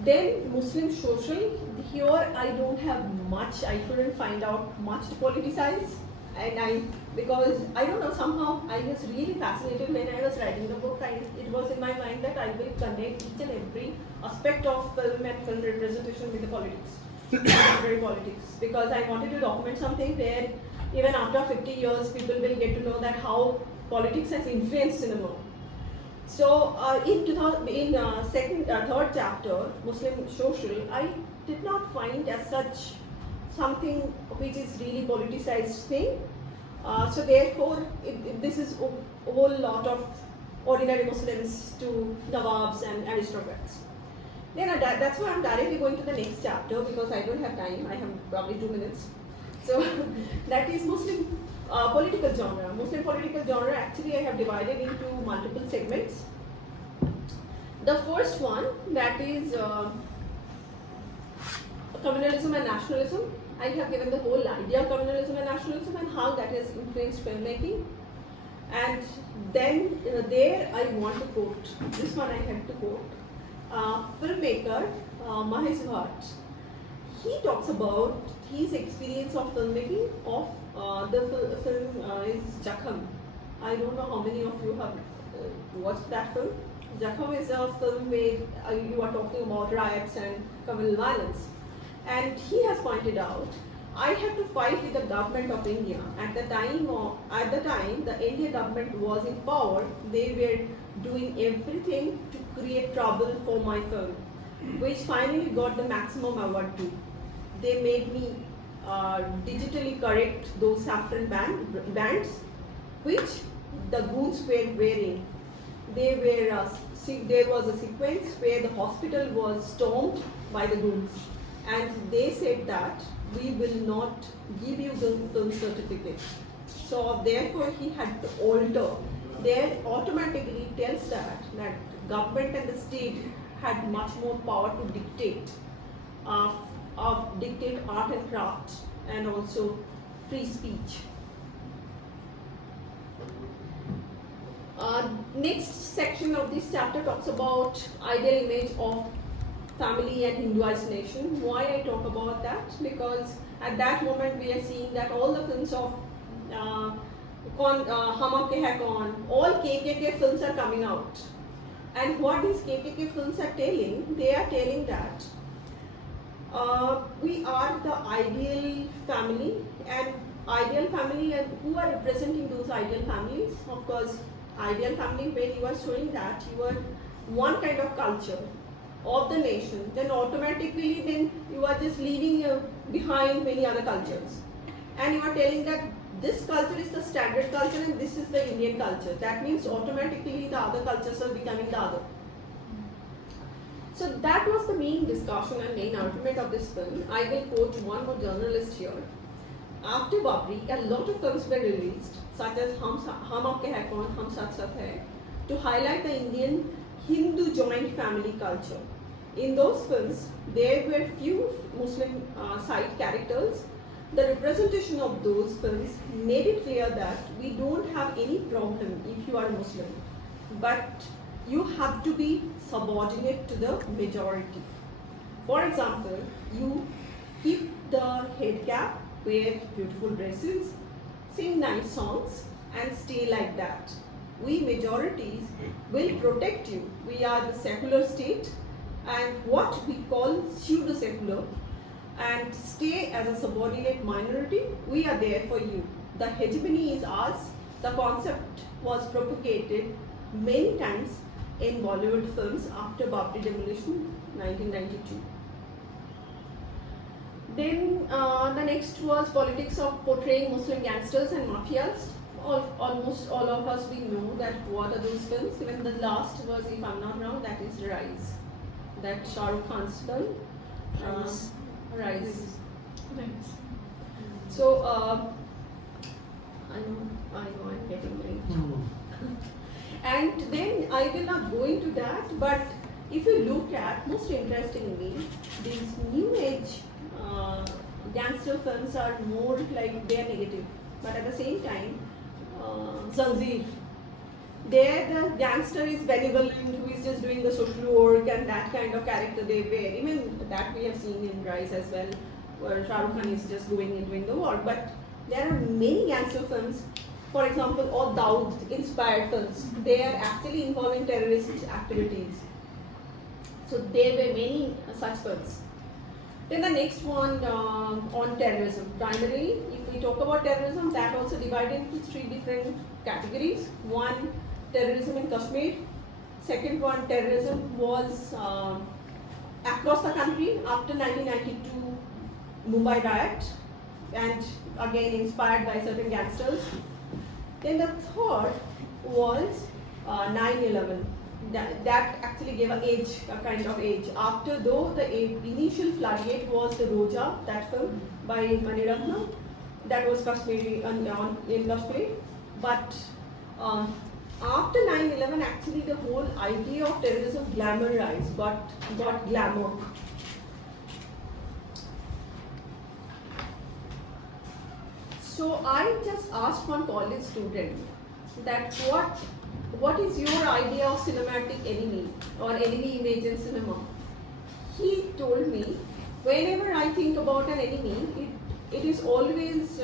Then Muslim social, here I don't have much, I couldn't find out much to politicize, and because I don't know, somehow I was really fascinated when I was writing the book. It was in my mind that I will connect each and every aspect of film and film representation with the politics, contemporary politics, because I wanted to document something where even after 50 years people will get to know that how politics has influenced cinema. So in third chapter, Muslim social, I did not find as such something which is really politicized thing. So therefore, this is a whole lot of ordinary Muslims to Nawabs and aristocrats. Then that's why I'm directly going to the next chapter, because I don't have time. I have probably 2 minutes. So that is Muslim political genre. Muslim political genre, actually I have divided into multiple segments. The first one, that is communalism and nationalism. I have given the whole idea of communalism and nationalism and how that has influenced filmmaking. And then there I want to quote, this one I had to quote, filmmaker Mahesh Bhatt. He talks about his experience of filmmaking of the film is Jakham. I don't know how many of you have watched that film. Jakham is a film where you are talking about riots and communal violence. And he has pointed out, I had to fight with the government of India. At the time, the Indian government was in power. They were doing everything to create trouble for my film, which finally got the maximum award too. They made me digitally correct those saffron bands, which the goons were wearing. There was a sequence where the hospital was stormed by the goons, and they said that we will not give you the film certificate. So therefore he had to alter. There automatically tells that government and the state had much more power to dictate art and craft and also free speech. Next section of this chapter talks about ideal image of family and Hinduized nation. Why I talk about that? Because at that moment we are seeing that all the films of Hum Aapke Hai Kaun, all KKK films are coming out. And what these KKK films are telling, they are telling that we are the ideal family, and who are representing those ideal families? Of course, ideal family, when you are showing that you are one kind of culture of the nation, then automatically then you are just leaving behind many other cultures, and you are telling that this culture is the standard culture and this is the Indian culture. That means automatically the other cultures are becoming the other. So that was the main discussion and main argument of this film. I will quote one more journalist here. After Babri, a lot of films were released, such as Hum Aapke Hai Kaun, Hum Saath Saath Hai, to highlight the Indian Hindu joint family culture. In those films, there were few Muslim side characters. The representation of those films made it clear that we don't have any problem if you are a Muslim, but you have to be subordinate to the majority. For example, you keep the head cap, wear beautiful dresses, sing nice songs, and stay like that. We majorities will protect you. We are the secular state, and what we call pseudo-secular, and stay as a subordinate minority. We are there for you. The hegemony is ours. The concept was propagated many times in Bollywood films after Babri demolition, 1992. Then the next was politics of portraying Muslim gangsters and mafias. Almost all of us, we know that what are those films. Even the last was, if I'm not wrong, that is Rise. That Shah Rukh Khan's film. Rise. So I know I'm getting late. And then I will not go into that, but if you look at, most interestingly, these new age gangster films are more like they are negative, but at the same time, Zanjeer, there the gangster is benevolent, who is just doing the social work, and that kind of character they wear. Even that we have seen in Rise as well, where Shah Rukh Khan is just going and doing the work. But there are many gangster films, for example, or Dawood inspired films. They are actually involving terrorist activities. So there were many such films. Then the next one on terrorism. Primarily, if we talk about terrorism, that also divided into 3 different categories. One, terrorism in Kashmir. Second one, terrorism was across the country after 1992 Mumbai riot. and again inspired by certain gangsters. Then the third was 9/11. That actually gave a kind of age. After though the initial floodgate was the Roja, that film by Maniratna, that was Kashmiri in Kashmir. But after 9/11, actually the whole idea of terrorism glamorized, got glamour. So I just asked one college student that what is your idea of cinematic enemy or enemy image in cinema? He told me, whenever I think about an enemy, it is always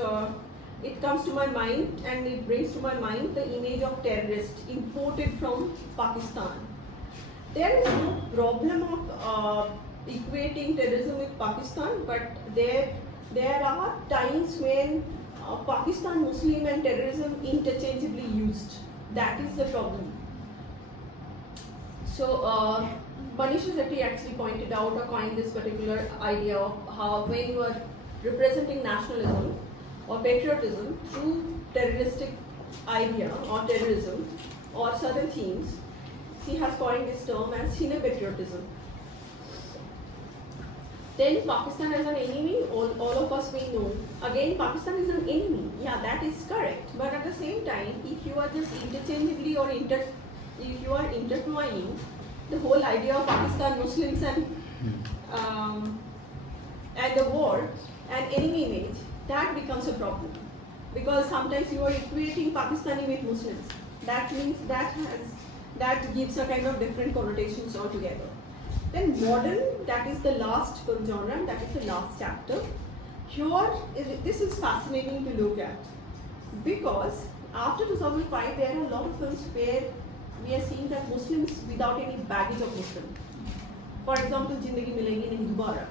it comes to my mind and it brings to my mind the image of terrorist imported from Pakistan. There is no problem of equating terrorism with Pakistan, but there are times when Pakistan Muslim and terrorism interchangeably used. That is the problem. So Banisha Sethi actually pointed out or coined this particular idea of how when you are representing nationalism or patriotism through terroristic idea or terrorism or certain themes, she has coined this term as cine-patriotism. Then Pakistan as an enemy, all of us we know. Again, Pakistan is an enemy. Yeah, that is correct. But at the same time, if you are just interchangeably or if you are intertwining the whole idea of Pakistan Muslims and the war and enemy image, that becomes a problem. Because sometimes you are equating Pakistani with Muslims. That means that gives a kind of different connotations altogether. Then modern, that is the last film genre, that is the last chapter. Here, this is fascinating to look at because after 2005, there are a lot of films where we are seeing that Muslims without any baggage of Muslim. For example, Jindagi Milegi Nahi Dobara,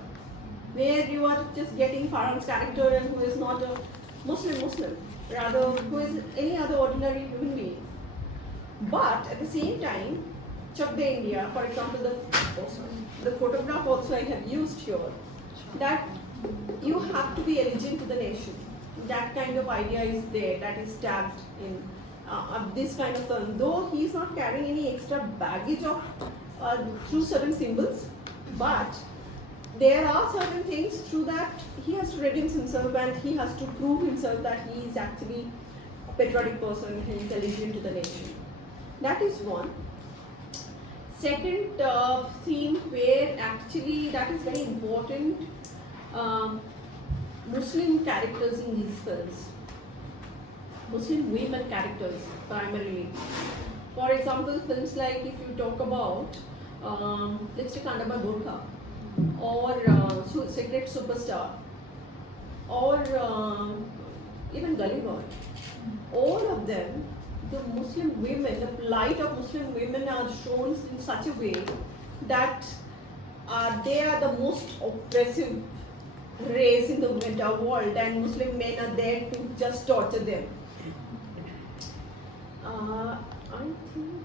where you are just getting Farhan's character and who is not a Muslim, rather who is any other ordinary human being. But at the same time, Chak De India, for example, the photograph also I have used here, that you have to be allegiant to the nation. That kind of idea is there, that is tagged in this kind of film. Though he is not carrying any extra baggage of through certain symbols, but there are certain things through that he has to redeem himself and he has to prove himself that he is actually a patriotic person, he is allegiant to the nation. That is one. Second theme where actually that is very important, Muslim characters in these films, Muslim women characters primarily. For example, films like if you talk about let's take Andaba Burkha or Secret Superstar or even Gully Boy, all of them, the Muslim women, the plight of Muslim women are shown in such a way that they are the most oppressive race in the entire world and Muslim men are there to just torture them. I think,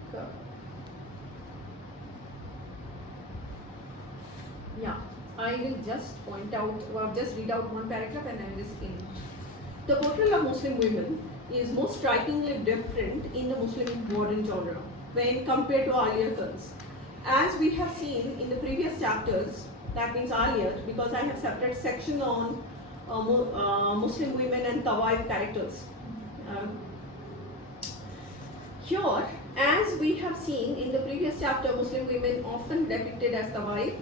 I will just point out, or just read out one paragraph and I will just end. The portrayal of Muslim women is most strikingly different in the Muslim modern genre when compared to earlier films. As we have seen in the previous chapters, that means earlier, because I have separate section on Muslim women and Tawaif characters. Here, as we have seen in the previous chapter, Muslim women often depicted as Tawaif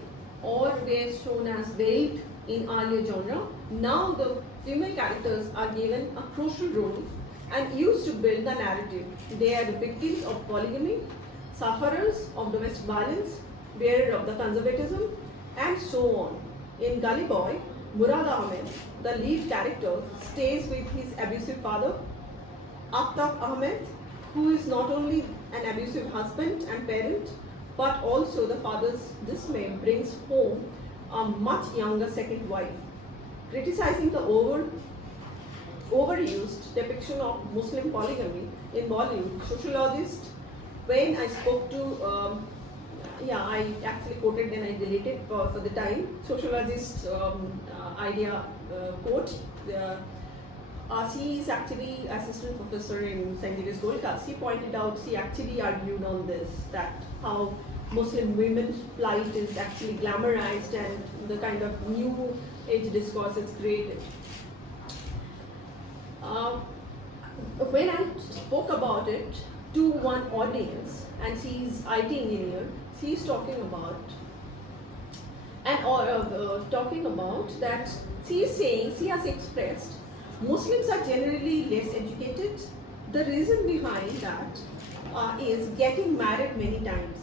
or were shown as veiled in earlier genre. Now the female characters are given a crucial role and used to build the narrative. They are the victims of polygamy, sufferers of domestic violence, bearer of the conservatism, and so on. In Gully Boy, Murad Ahmed, the lead character, stays with his abusive father, Aftab Ahmed, who is not only an abusive husband and parent, but also the father's dismay brings home a much younger second wife. Criticizing the overused depiction of Muslim polygamy in Bollywood, sociologist, when I spoke to, I actually quoted then I deleted for the time, sociologist idea quote. She is actually assistant professor in St. James Gold Class. She pointed out, she actually argued on this, that how Muslim women's plight is actually glamorized and the kind of new age discourse it's created. When I spoke about it to one audience, and she's IT engineer, she's talking about that she is saying, she has expressed, Muslims are generally less educated. The reason behind that is getting married many times.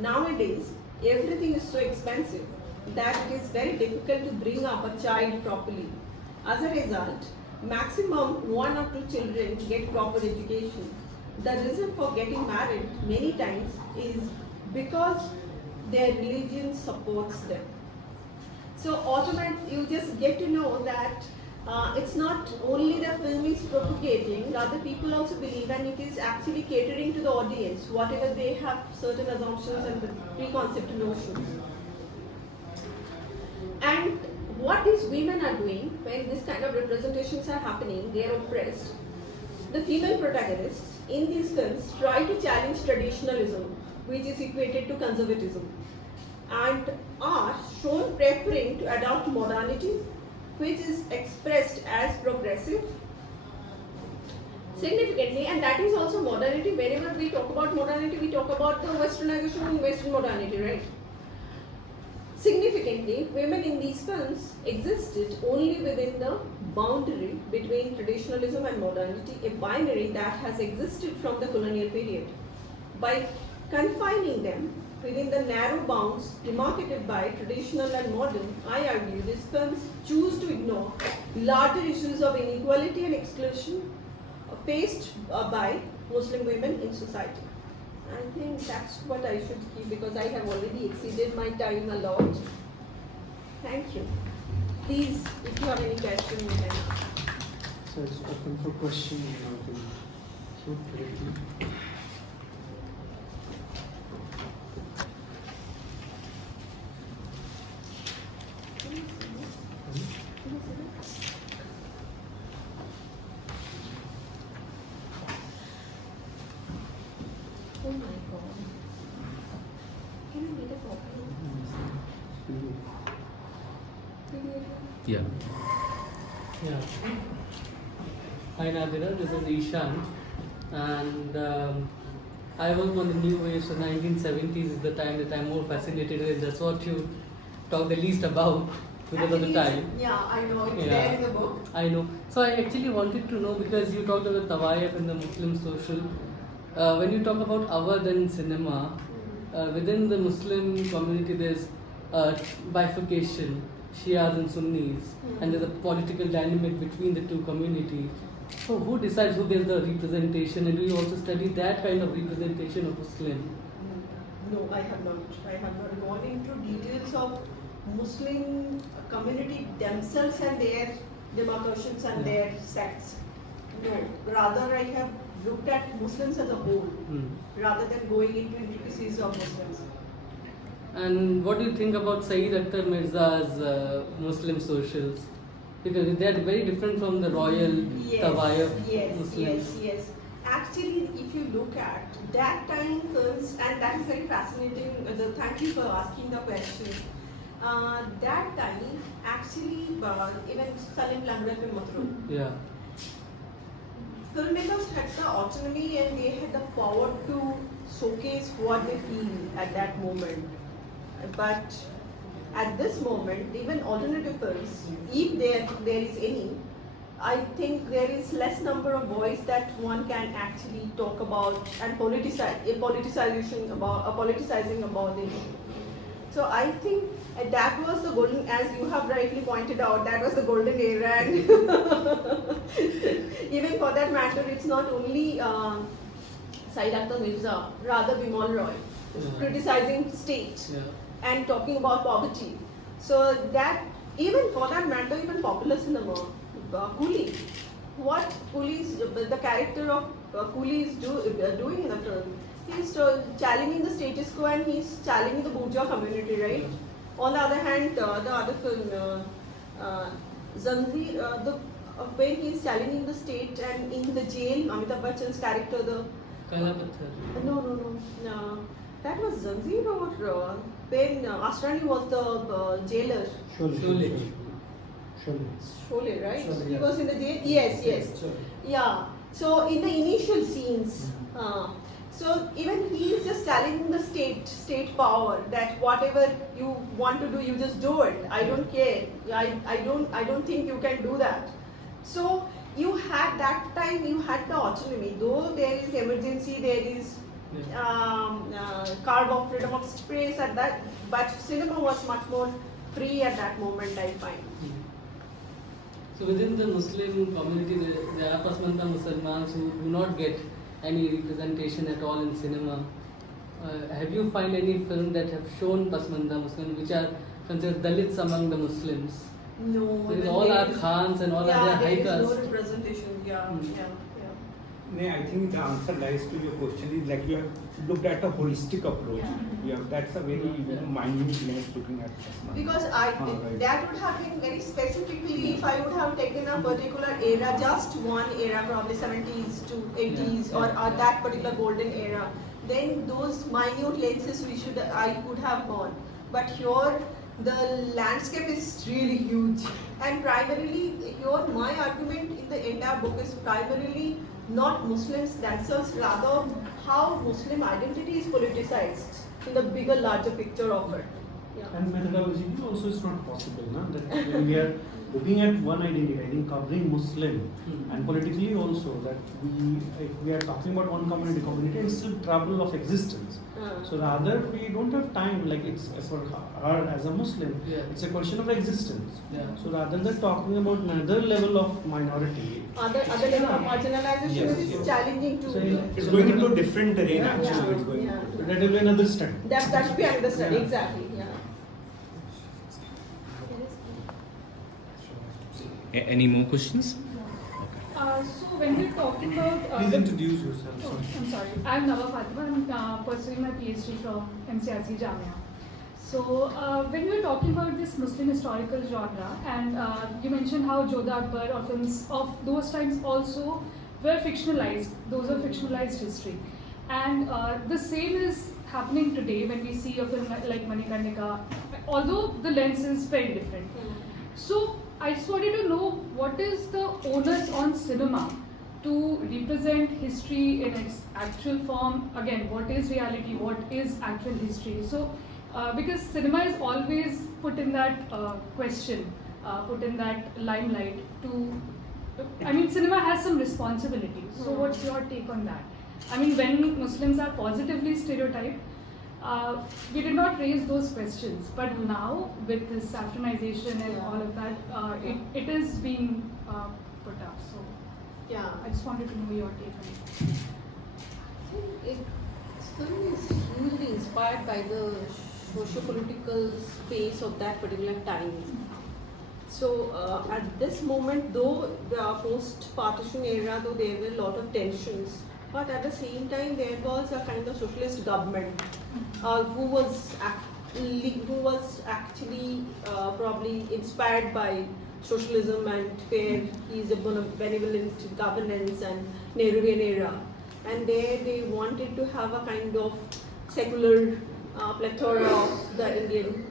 Nowadays, everything is so expensive that it is very difficult to bring up a child properly. As a result, maximum 1 or 2 children get proper education. The reason for getting married many times is because their religion supports them. So automatically you just get to know that it's not only the film is propagating, other people also believe, and it is actually catering to the audience, whatever they have certain assumptions and preconceived notions. And what these women are doing when this kind of representations are happening, they are oppressed. The female protagonists in these films try to challenge traditionalism, which is equated to conservatism, and are shown preferring to adopt modernity, which is expressed as progressive significantly, and that is also modernity. Whenever we talk about modernity, we talk about the westernization and western modernity, right? Significantly, women in these films existed only within the boundary between traditionalism and modernity, a binary that has existed from the colonial period. By confining them within the narrow bounds demarcated by traditional and modern, I argue these films choose to ignore larger issues of inequality and exclusion faced by Muslim women in society. I think that's what I should keep, because I have already exceeded my time a lot. Thank you. Please, if you have any question, you can ask. So it's open for questions now. So directly. Oh my God. Can I get a copy? Yeah. Yeah. Hi Nadira, this is Ishan, and I work on the new wave. So 1970s is the time that I'm more fascinated with. That's what you talk the least about because of the time. Yeah, I know. It's Yeah. there in the book. I know. So I actually wanted to know, because you talked about Tawayef and the Muslim social. When you talk about Awad and cinema, within the Muslim community there's bifurcation, Shias and Sunnis, and there's a political dynamic between the two communities. So who decides who gets the representation, and do you also study that kind of representation of Muslim? No, I have not. I have not gone into details of Muslim community themselves and their demarcations and their sects. No, rather I have looked at Muslims as a whole, rather than going into intricacies of Muslims. And what do you think about Saeed Akhtar Mirza's Muslim socials? Because they are very different from the royal Tawayef Muslims. Yes. Actually, if you look at that time films, and that is very fascinating. Thank you for asking the question. That time, actually, even Salim Langrat and Mathru, Yeah. filmmakers had the autonomy and they had the power to showcase what they feel at that moment. But at this moment, even alternative films, if there is any, I think there is less number of voice that one can actually talk about and politicizing about the issue. So I think that was the golden, as you have rightly pointed out, that was the golden era, and even for that matter, it's not only Saeed Akhtar Mirza, rather Bimal Roy, criticizing state and talking about poverty. So that, even for that matter, even popular cinema, Coolie, what Coolie's, the character of Coolie is doing in the film, he's challenging the status quo and he's challenging the bourgeois community, right? On the other hand, the other film, Zanjeer, when he is challenging the state and in the jail, Amitabh Bachchan's character, the Kala Patthar. no, that was Zanjeer or when Asrani was the jailer. Surely. Sholay, right? Sholay, He yeah. was in the jail. Yes. Yeah. So in the initial scenes, so even he is just challenging the state power that whatever you want to do, you just do it. I don't care. I don't think you can do that. So you had that time. You had the autonomy. Though there is emergency, there is carve of freedom of space at that, but cinema was much more free at that moment, I find. So within the Muslim community, there are Pasmanda Muslims who do not get any representation at all in cinema. Have you found any film that have shown Pasmanda Muslims, which are considered Dalits among the Muslims? No. Because all are Khans and all are high there is caste. no representation. Yeah. No, I think the answer lies to your question is like you have looked at a holistic approach. Yeah, that's a very minute lens looking at Pasmanda. Because right. that would have been very specifically if I would have taken a particular era, just one era, probably 70s to 80s or that particular golden era, then those minute lenses I could have gone. But here the landscape is really huge, and primarily here my argument in the entire book is primarily not Muslims themselves, rather how Muslim identity is politicized in the bigger, larger picture of it. Yeah. And methodologically also it's not possible, na? That when we are looking at one identity, I think covering Muslim, and politically also that if we are talking about one community, it's still trouble of existence. So rather we don't have time, like it's for her as a Muslim, it's a question of existence. So rather than talking about another level of minority, Other level of marginalization is challenging to. So It's going into a different terrain actually. It's going so that will be another study. That should be understood, exactly. Any more questions? So when we're talking about Please introduce yourself. Oh, I'm sorry. I'm Nava Fatima. I'm pursuing my PhD from MCRC Jamia. So when we're talking about this Muslim historical genre, and you mentioned how Jodha Akbar or films of those times also were fictionalized. Those are fictionalized history. And the same is happening today when we see a film like Manikarnika, although the lens is very different. So I just wanted to know what is the onus on cinema to represent history in its actual form. Again, what is reality? What is actual history? So, because cinema is always put in that question, put in that limelight cinema has some responsibility. So, what's your take on that? I mean, when Muslims are positively stereotyped, we did not raise those questions, but now with this saffronization and all of that, it is being put up. So, I just wanted to know your take on it. This film is hugely inspired by the socio-political space of that particular time. So at this moment, though the post-partition era, though there were a lot of tensions, but at the same time there was a kind of socialist government who was actually probably inspired by socialism and where is a benevolent governance and Nehruvian era, and there they wanted to have a kind of secular plethora of the Indian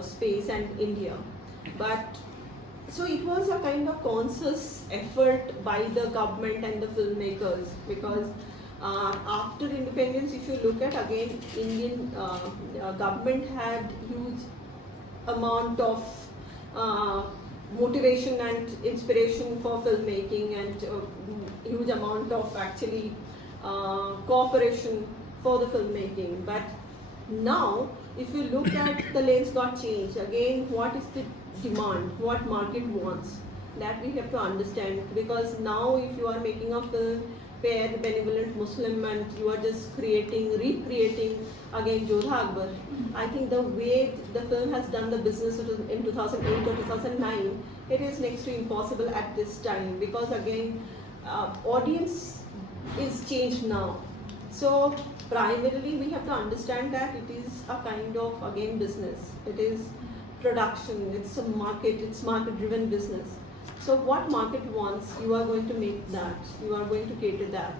space and India. But so it was a kind of conscious effort by the government and the filmmakers, because after independence, if you look at again, Indian government had huge amount of motivation and inspiration for filmmaking, and huge amount of actually cooperation for the filmmaking. But now, if you look at the lens got changed again, what is the demand, what market wants, that we have to understand, because now if you are making a film where benevolent Muslim and you are just recreating again Jodha Akbar, I think the way the film has done the business in 2008 or 2009, it is next to impossible at this time, because again audience is changed now. So primarily we have to understand that it is a kind of again business. It is production, it's a market, it's market-driven business. So what market wants, you are going to make that, you are going to cater that.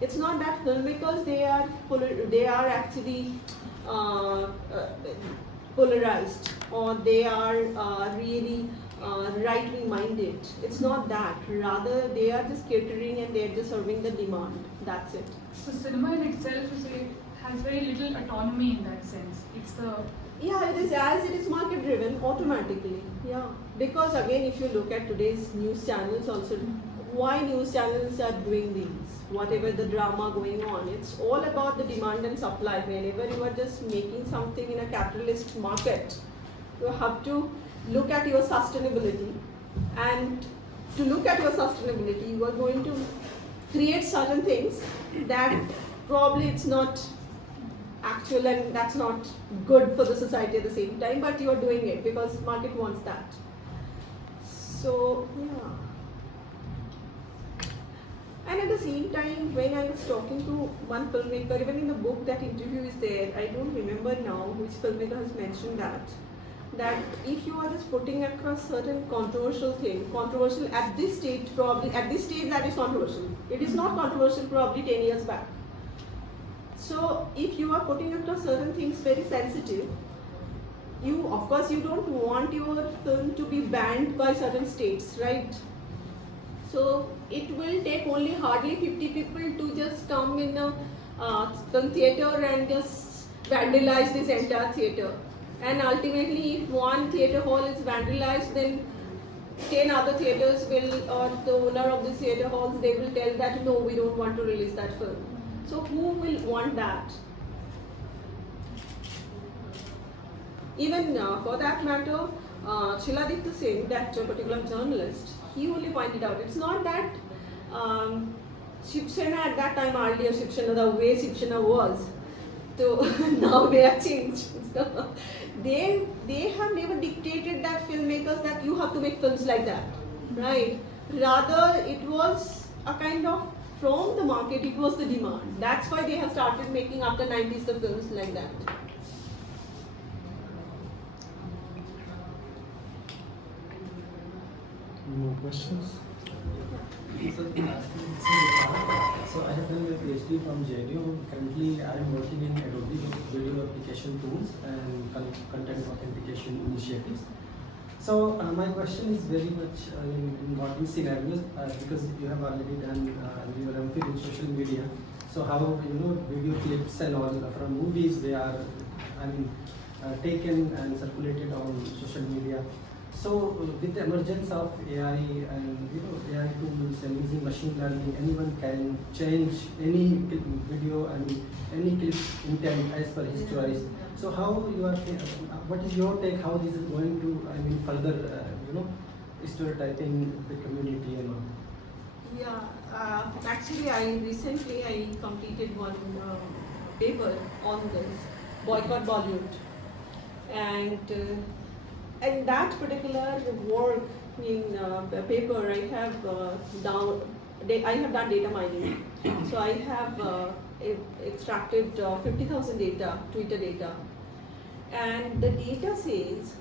It's not that filmmakers, they are actually polarized, or they are really right-wing minded. It's not that. Rather, they are just catering and they are just serving the demand. That's it. So cinema in itself, you say, has very little autonomy in that sense. It's the Yeah, it is, as it is market driven automatically. Yeah, because again, if you look at today's news channels also, why news channels are doing these, whatever the drama going on, it's all about the demand and supply. Whenever you are just making something in a capitalist market, you have to look at your sustainability, and to look at your sustainability, you are going to create certain things that probably it's not actual and that's not good for the society at the same time, but you are doing it because market wants that. So yeah. And at the same time, when I was talking to one filmmaker, even in the book that interview is there, I don't remember now which filmmaker has mentioned that if you are just putting across certain controversial thing, controversial at this stage, probably at this stage that is controversial. It is not controversial probably 10 years back. So if you are putting across certain things very sensitive, you, of course, you don't want your film to be banned by certain states, right? So it will take only hardly 50 people to just come in a film theater and just vandalize this entire theater. And ultimately, if one theater hall is vandalized, then 10 other theaters will, or the owner of the theater halls, they will tell that no, we don't want to release that film. So who will want that? Even for that matter, Shiladitya Singh, that particular journalist, he only pointed out, it's not that Shiv Sena at that time, earlier Shiv Sena, the way Shiv Sena was, so now they are changed. They have never dictated that filmmakers that you have to make films like that, right? Rather, it was a kind of, from the market, it was the demand. That's why they have started making after 90s the films like that. More questions? So I have done my PhD from JNU. Currently, I am working in Adobe video application tools and content authentication initiatives. So my question is very much in modern scenarios because you have already done your MPhil in social media. So how video clips and all from movies, they are taken and circulated on social media. So with the emergence of AI and AI tools and using machine learning, anyone can change any video and any clip intent as per his choice. So how you are, what is your take? How this is going to further stereotyping the community and all? Yeah, actually, I completed one paper on this, boycott Bollywood, and that particular work in the paper, I have done data mining. So I have extracted 50,000 data, Twitter data, and the data says,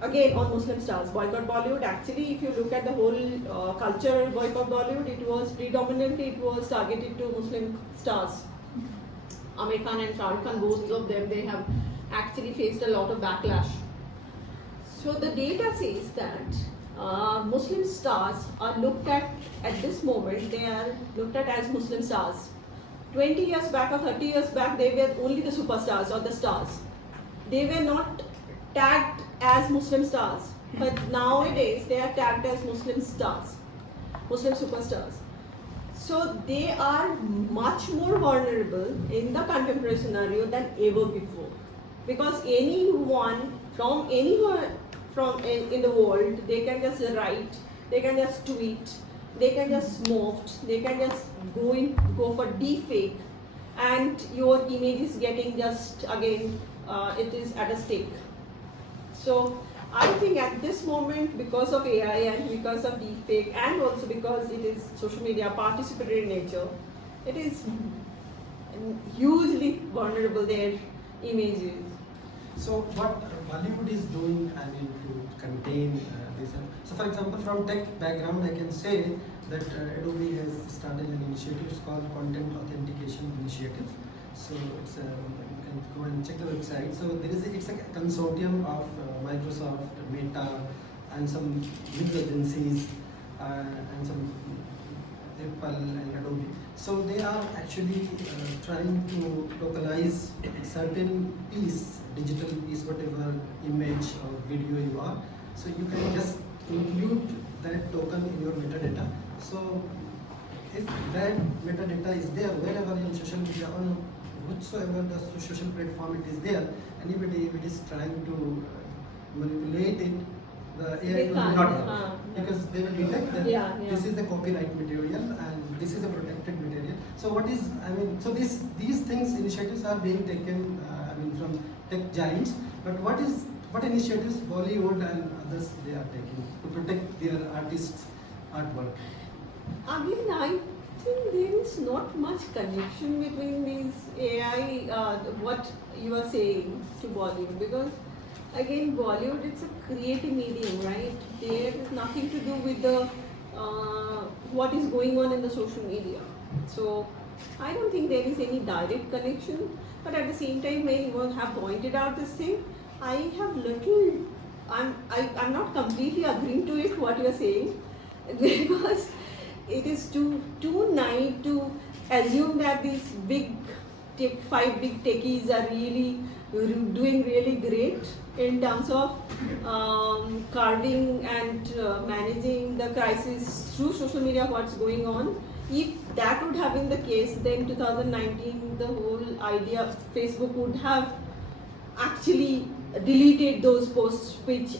again on Muslim stars, boycott Bollywood. Actually, if you look at the whole culture boycott Bollywood, it was predominantly targeted to Muslim stars. Amir Khan and Shah Rukh Khan, both of them, they have actually faced a lot of backlash. So the data says that Muslim stars are looked at this moment, they are looked at as Muslim stars. 20 years back or 30 years back, they were only the superstars or the stars. They were not tagged as Muslim stars, but nowadays they are tagged as Muslim stars, Muslim superstars. So they are much more vulnerable in the contemporary scenario than ever before, because anyone from anywhere in the world, they can just write, they can just tweet, they can just morph, they can just go for deepfake, and your image is getting just again it is at a stake. So I think at this moment, because of AI and because of deepfake, and also because it is social media participatory in nature, it is hugely vulnerable, their images. So what Bollywood is doing, I mean, to contain this. So for example, from tech background, I can say that Adobe has started an initiative. It's called Content Authentication Initiative. So it's you can go and check the website. So it's a consortium of Microsoft, Meta, and some news agencies, and some Apple and Adobe. So they are actually trying to localize certain piece, digital piece, whatever image or video you are. So you can just include that token in your metadata. So if that metadata is there wherever in social media on whatsoever the social platform it is there, anybody if it is trying to manipulate it, the AI will not work because they will detect that this is the copyright material and this is a protected material. So what is, I mean, so these things, initiatives are being taken, I mean, from tech giants. But what initiatives Bollywood and others they are taking to protect their artists' artwork? Again, I think there is not much connection between these AI, what you are saying, to Bollywood, because again, Bollywood, it's a creative medium, right? There is nothing to do with the what is going on in the social media. So I don't think there is any direct connection. But at the same time, when you have pointed out this thing, I have little. I'm not completely agreeing to it what you are saying, because it is too naive to assume that these five big techies are really doing really great in terms of carving and managing the crisis through social media, what's going on. If that would have been the case, then 2019, the whole idea, Facebook would have actually deleted those posts which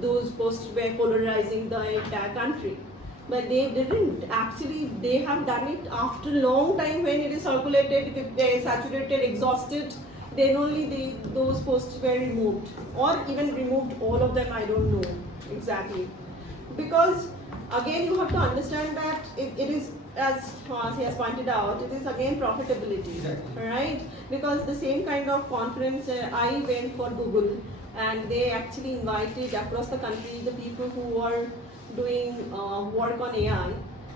those posts were polarizing the entire country. But they didn't. Actually, they have done it after a long time when it is circulated, if they are saturated, exhausted, then only those posts were removed, or even removed all of them, I don't know exactly. Because again, you have to understand that it is, as he has pointed out, it is again profitability, exactly. Right? Because the same kind of conference I went for Google, and they actually invited across the country the people who are doing work on AI,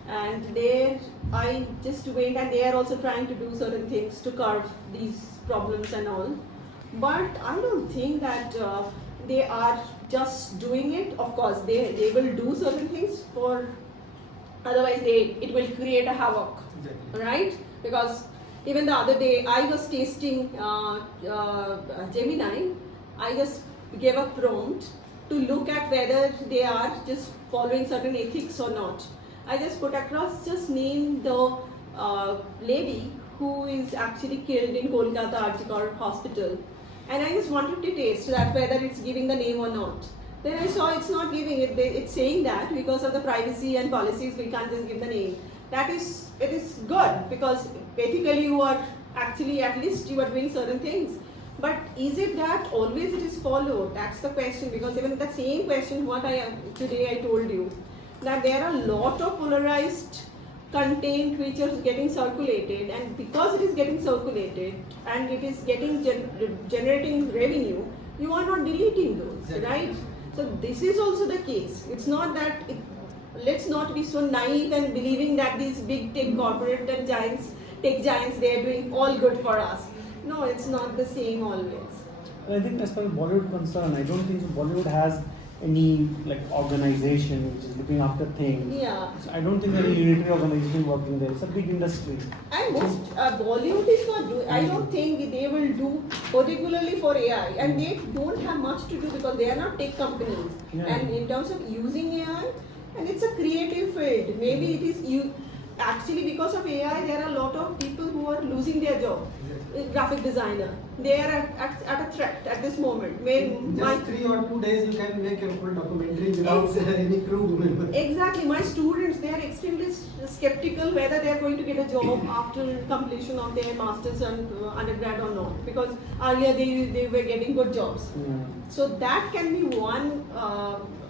and there I just went, and they are also trying to do certain things to curb these problems and all. But I don't think that they are just doing it. Of course, they will do certain things for, otherwise it will create a havoc, right? Because even the other day I was tasting Gemini. I just gave a prompt to look at whether they are just following certain ethics or not. I just put across, just name the lady who is actually killed in Kolkata Archikar Hospital, and I just wanted to taste that whether it's giving the name or not. Then I saw it's not giving it. It's saying that because of the privacy and policies, we can't just give the name. It is good, because ethically you are actually, at least you are doing certain things. But is it that always it is followed? That's the question. Because even the same question what today I told you, that there are a lot of polarized content which is getting circulated, and because it is getting circulated and it is getting generating revenue, you are not deleting those, right? So this is also the case. It's not that let's not be so naive and believing that these big tech corporate and tech giants, they are doing all good for us. No, it's not the same always. I think as far as Bollywood concerned, I don't think Bollywood has any organization which is looking after things. Yeah. So I don't think any unitary organization working there. It's a big industry. And most Bollywood is not doing. I don't think they will do particularly for AI, and they don't have much to do because they are not tech companies. Yeah. And in terms of using AI, and it's a creative field. Maybe it is actually because of AI, there are a lot of people who are losing their job. Graphic designer, they are at a threat at this moment. In just 3 or 2 days, you can make a full documentary without any crew member. Exactly. My students, they are extremely skeptical whether they are going to get a job after completion of their masters and undergrad or not, because earlier they were getting good jobs. Yeah. So that can be one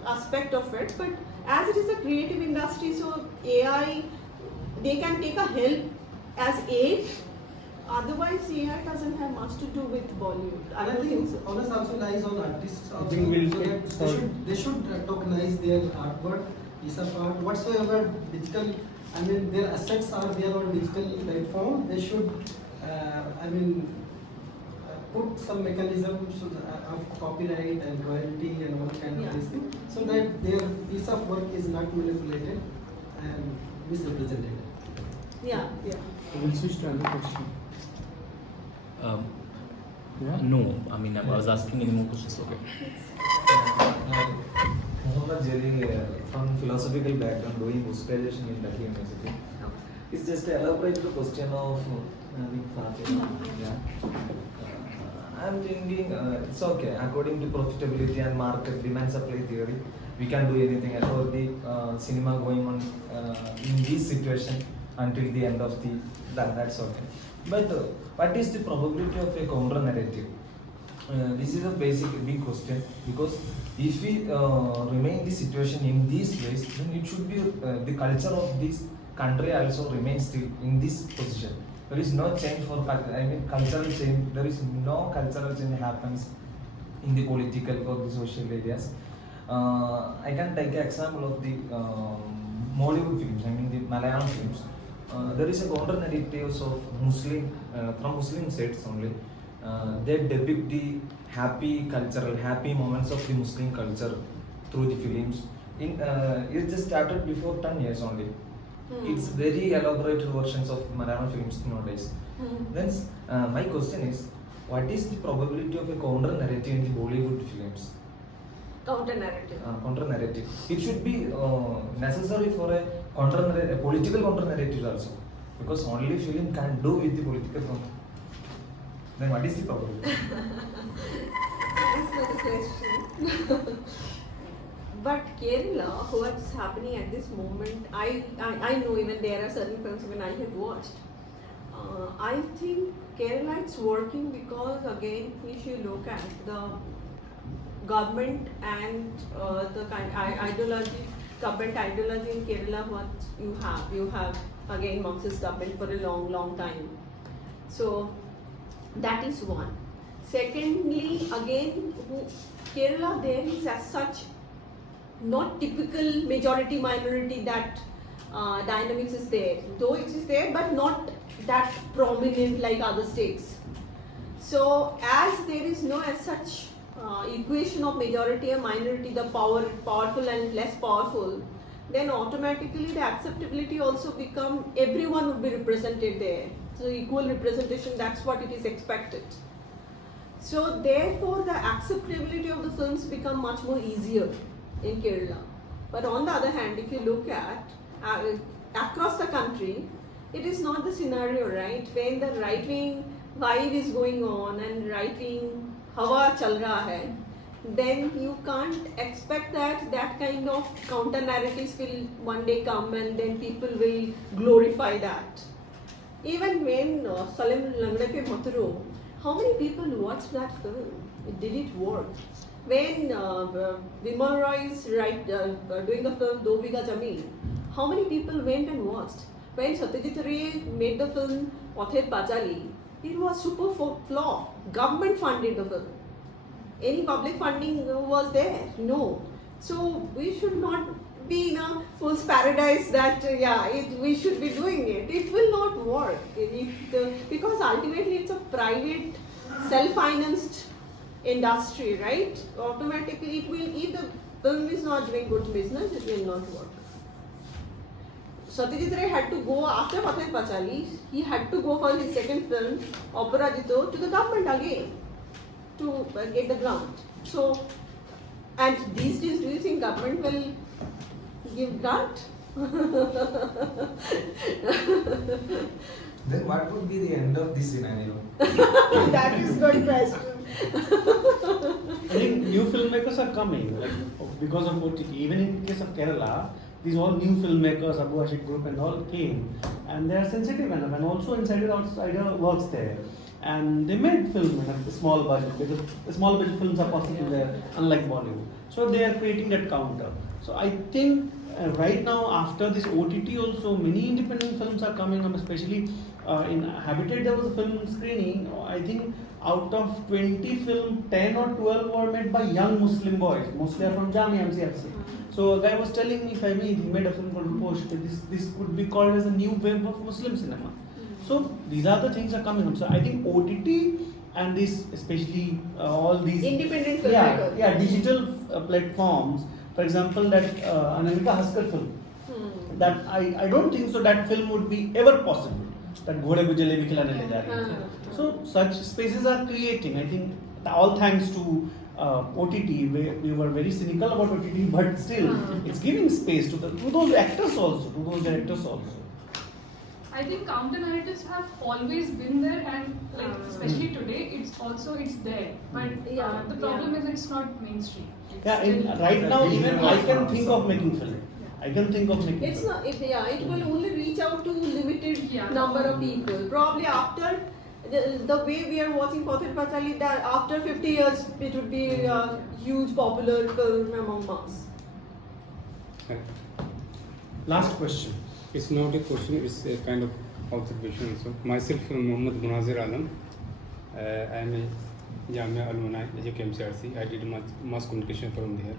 aspect of it. But as it is a creative industry, so AI, they can take a help as aid, Otherwise, AI doesn't have much to do with Bollywood. I And don't think so. onus also lies on artists also. think we'll So take- that they should tokenize their artwork, piece of art, whatsoever digital. I mean, their assets are there on digital platform. They should, put some mechanisms of copyright and royalty and all kind Yeah. of this thing, so that their piece of work is not manipulated and misrepresented. Yeah, yeah. So we'll switch to another question. Yeah. No, I mean, I was asking any more questions. Okay. Muhammad Jalil from philosophical background doing post-graduation in Delhi University. It's just to elaborate the question of I'm thinking it's okay. According to profitability and market demand supply theory, we can do anything about the cinema going on in this situation until the end of the that's okay. But what is the probability of a counter narrative? This is a big question, because if we remain the situation in these ways, then it should be the culture of this country also remains still in this position. There is no change for cultural change. There is no cultural change happens in the political or the social areas. I can take an example of the Bollywood films. I mean the Malayalam films. There is a counter narratives of Muslim from Muslim states only. They depict the happy moments of the Muslim culture through the films. It just started before 10 years only. It's very elaborated versions of Malayalam films nowadays. Then my question is, what is the probability of a counter narrative in the Bollywood films? Counter narrative. Counter narrative. It should be necessary for a political counter narrative also, because only film can do with the political counter. Then what is the probability? Thanks for the question. But Kerala, what's happening at this moment, I know even there are certain films even I have watched. I think Kerala it's working because again, if you look at the government and the government ideology in Kerala, what you have again Marxist government for a long time. So that is one. Secondly, again, Kerala there is as such not typical majority minority that dynamics is there, though it is there, but not that prominent like other states. So as there is no as such equation of majority and minority, the powerful and less powerful, then automatically the acceptability also become everyone would be represented there. So equal representation, that's what it is expected. So therefore the acceptability of the films become much more easier in Kerala. But on the other hand, if you look at across the country, it is not the scenario, right? When the right wing vibe is going on and right wing hawa chal raha hai, then you can't expect that kind of counter narratives will one day come and then people will glorify that. Even when Salim Langde Pe Maturo, how many people watched that film? Did it work? When Bimal Roy is doing the film Do Biga Zameen, how many people went and watched? When Satyajit Ray made the film Pathet Pachali, it was super flop. Government funded the film. Any public funding was there? No. So we should not be in a fool's paradise that we should be doing it. It will not work because ultimately it's a private, self-financed industry, right? Automatically it will, if the film is not doing good business, it will not work. Satyajit Ray had to go after Pathet Pachali, he had to go for his second film, Aparajito, to the government again to get the grant. So, and these days, do you think government will give grant? Then what would be the end of this scenario? That is good question. I think new filmmakers are coming, like because of OTT. Even in case of Kerala, these all new filmmakers, Abu Ashik Group and all came, and they are sensitive enough, and also Insider Outsider works there, and they made film in a small budget, because the small budget films are possible there, unlike Bollywood. So they are creating that counter. So I think right now after this OTT also many independent films are coming up, especially in Habitat there was a film screening. I think out of 20 films, 10 or 12 were made by young Muslim boys, mostly are from Jamia MCFC. So a guy was telling me, if I mean, he made a film called Post, this could be called as a new wave of Muslim cinema. So these are the things are coming up. So I think OTT and this, especially all these Independent filmmakers. digital platforms. For example, that Anamika Haskar film. That I don't think so that film would be ever possible. That घोड़े को जलेबी खिलाने ले जा रही है. So such spaces are creating. I think all thanks to OTT. We were very cynical about OTT, but still it's giving space to those actors also, to those directors also. I think counter narratives have always been there, and like especially today, it's there. But the problem is it's not mainstream. Right now even I can think of making film. I can think of making. It's film. not. It will only reach out to limited number of people. Probably after the way we are watching Pathan Pachali, that after 50 years it would be a huge popular film among us. Last question. It's not a question, it's a kind of observation. So myself, Mohammad Munazir Alam, I am a Jamia alumni, JKMCRC. I did mass communication from there,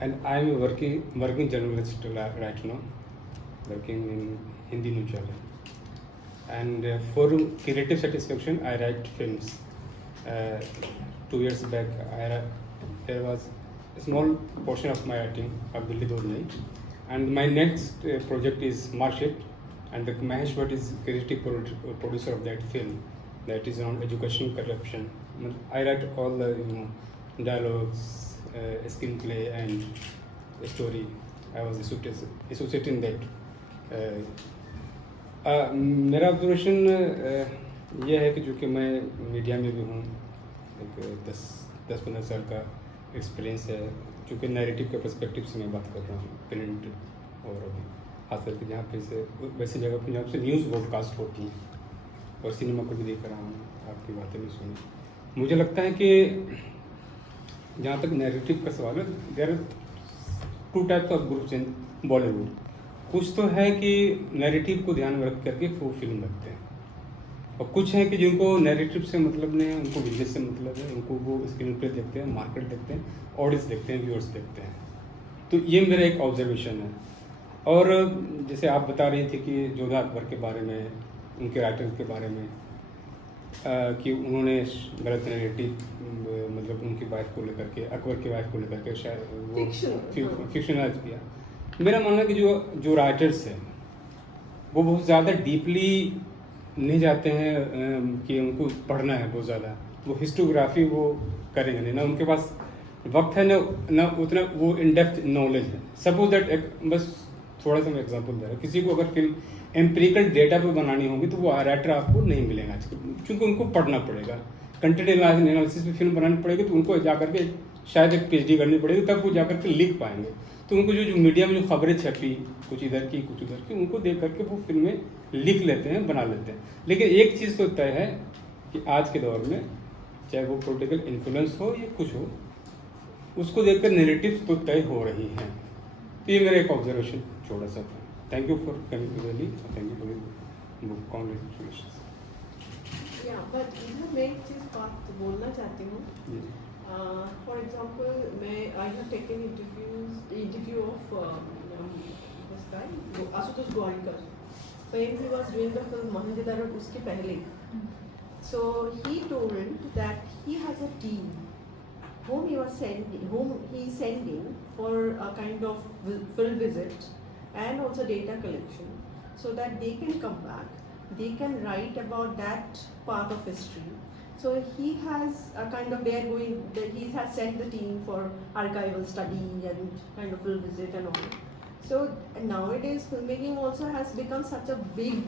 and I am a working journalist right now, working in Hindi news channel. And for creative satisfaction, I write films. 2 years back, there was a small portion of my writing of Dilli Dornai. And my next project is Marship, and the Mahesh Bhatt is creative producer of that film. That is on education corruption. I write all the dialogues, screenplay, and story. I was associated in that. मेरा observation ये है कि चूँकि मैं media में भी हूँ, एक 10-15 साल का एक्सपीरियंस है, चूँकि नैरेटिव के पर्सपेक्टिव से मैं बात कर रहा हूँ, प्रिंट और अभी खास करके जहाँ पे से वैसी जगह पर जहाँ से न्यूज़ ब्रॉडकास्ट होती हैं और सिनेमा को भी देख रहा हूँ, आपकी बातें भी सुनी. मुझे लगता है कि जहाँ तक नैरेटिव का सवाल है, there are 2 types of groups in Bollywood. कुछ तो है कि नैरेटिव को ध्यान में रख करके वो फिल्म रखते हैं, और कुछ हैं कि जिनको नैरेटिव से मतलब नहीं है, उनको बिजनेस से मतलब है, उनको वो स्क्रीन प्ले देखते हैं, मार्केट देखते हैं, ऑडियंस देखते हैं, व्यूअर्स देखते हैं. तो ये मेरा एक ऑब्जर्वेशन है. और जैसे आप बता रही थी कि जोधा अकबर के बारे में, उनके राइटर्स के बारे में, कि उन्होंने गलत नैरेटिव मतलब उनकी वाइफ को लेकर के, अकबर की वाइफ को लेकर के शायद वो फिक्शनलाइज किया. मेरा मानना है कि जो राइटर्स हैं वो बहुत ज़्यादा डीपली नहीं जाते हैं कि उनको पढ़ना है बहुत ज़्यादा, वो हिस्टोग्राफी वो करेंगे नहीं, ना उनके पास वक्त है, ना उतना वो इन डेप्थ नॉलेज है. सपोज दैट बस थोड़ा सा मैं एग्जांपल दे रहा हूँ, किसी को अगर फिल्म एम्पिरिकल डेटा पे बनानी होगी तो वो राइटर आपको नहीं मिलेगा आजकल, क्योंकि उनको पढ़ना पड़ेगा. कंटेंट एनालिसिस पे फिल्म बनानी पड़ेगी तो उनको जाकर के शायद एक PhD करनी पड़ेगी, तब वो जाकर के लिख पाएंगे. तो उनको जो मीडिया में जो खबरें छपी, कुछ इधर की कुछ उधर की, उनको देख करके वो फिल्में लिख लेते हैं, बना लेते हैं. लेकिन एक चीज़ तो तय है कि आज के दौर में चाहे वो पॉलिटिकल इन्फ्लुएंस हो या कुछ हो, उसको देखकर नैरेटिव्स तो तय हो रही हैं. तो ये मेरा एक ऑब्जर्वेशन छोटा सा था. Thank you for coming to Delhi, thank you for book. Congratulations. But इधर मैं एक चीज़ बात बोलना चाहती हूँ. For example, I have taken interview of this guy, Ashutosh Goenka, when he was doing the film Mohanjodaro uske pehle. So he told that he has a team whom he is sending for a kind of field visit and also data collection, so that they can come back, they can write about that part of history. So he has a kind of he has sent the team for archival study and kind of field visit and all. So nowadays filmmaking also has become such a big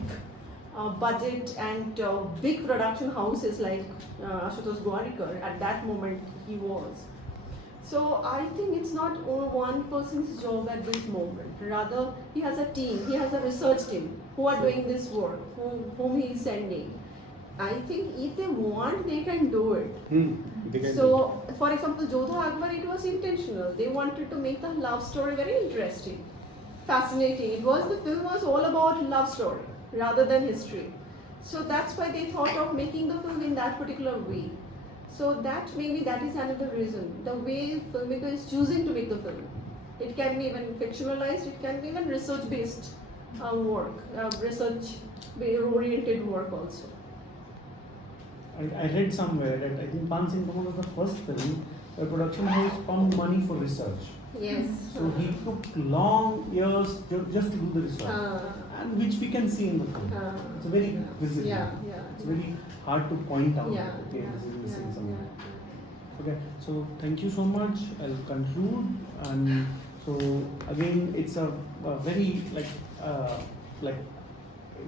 budget and big production houses like Ashutosh Goenka. At that moment he was. So I think it's not one person's job at this moment. Rather, he has a team, he has a research team who are doing this work, whom he is sending. I think if they want, they can do it. They can So, for example, Jodha Akbar, it was intentional. They wanted to make the love story very interesting, fascinating. The film was all about love story rather than history. So that's why they thought of making the film in that particular way. So that is another reason. The way filmmaker is choosing to make the film. It can be even fictionalized. It can be even research-based work, research-oriented work also. I read somewhere that I think Pan Singh Kamal was the first film where production house found money for research. Yes. So he took long years just to do the research, and which we can see in the film. It's very visible. Yeah. It's very hard to point out. Yeah. Okay, this is missing Yeah. somewhere. Okay, so thank you so much. I'll conclude. And so again, it's a very like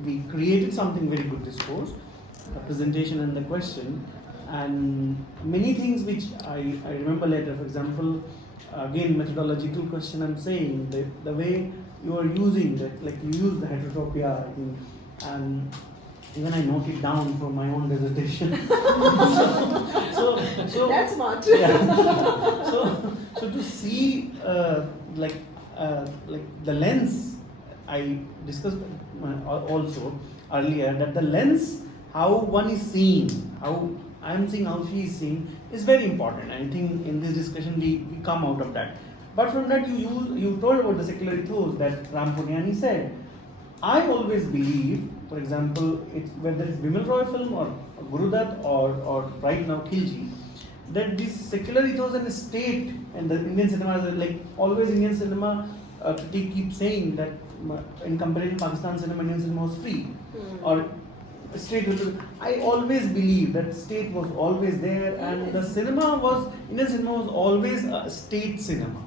we created something very good discourse, the presentation and the question, and many things which I remember later. For example, again methodological question. I'm saying the way you are using that, like you use the heterotopia, I think, and even I note it down for my own dissertation. so That's smart. Yeah. So to see like the lens, I discussed also earlier that the lens, how one is seeing, how I'm seeing, how she is seeing, is very important. I think in this discussion we come out of that. But from that you told about the secular ethos that Ram Punyani said. I always believe, for example, whether it's Bimal Roy film or Gurudat or right now Khilji, that this secular ethos and the state and the Indian cinema, like always Indian cinema critique keeps saying that in comparison Pakistan cinema, Indian cinema was free or state. I always believe that state was always there, and the Indian cinema was always a state cinema,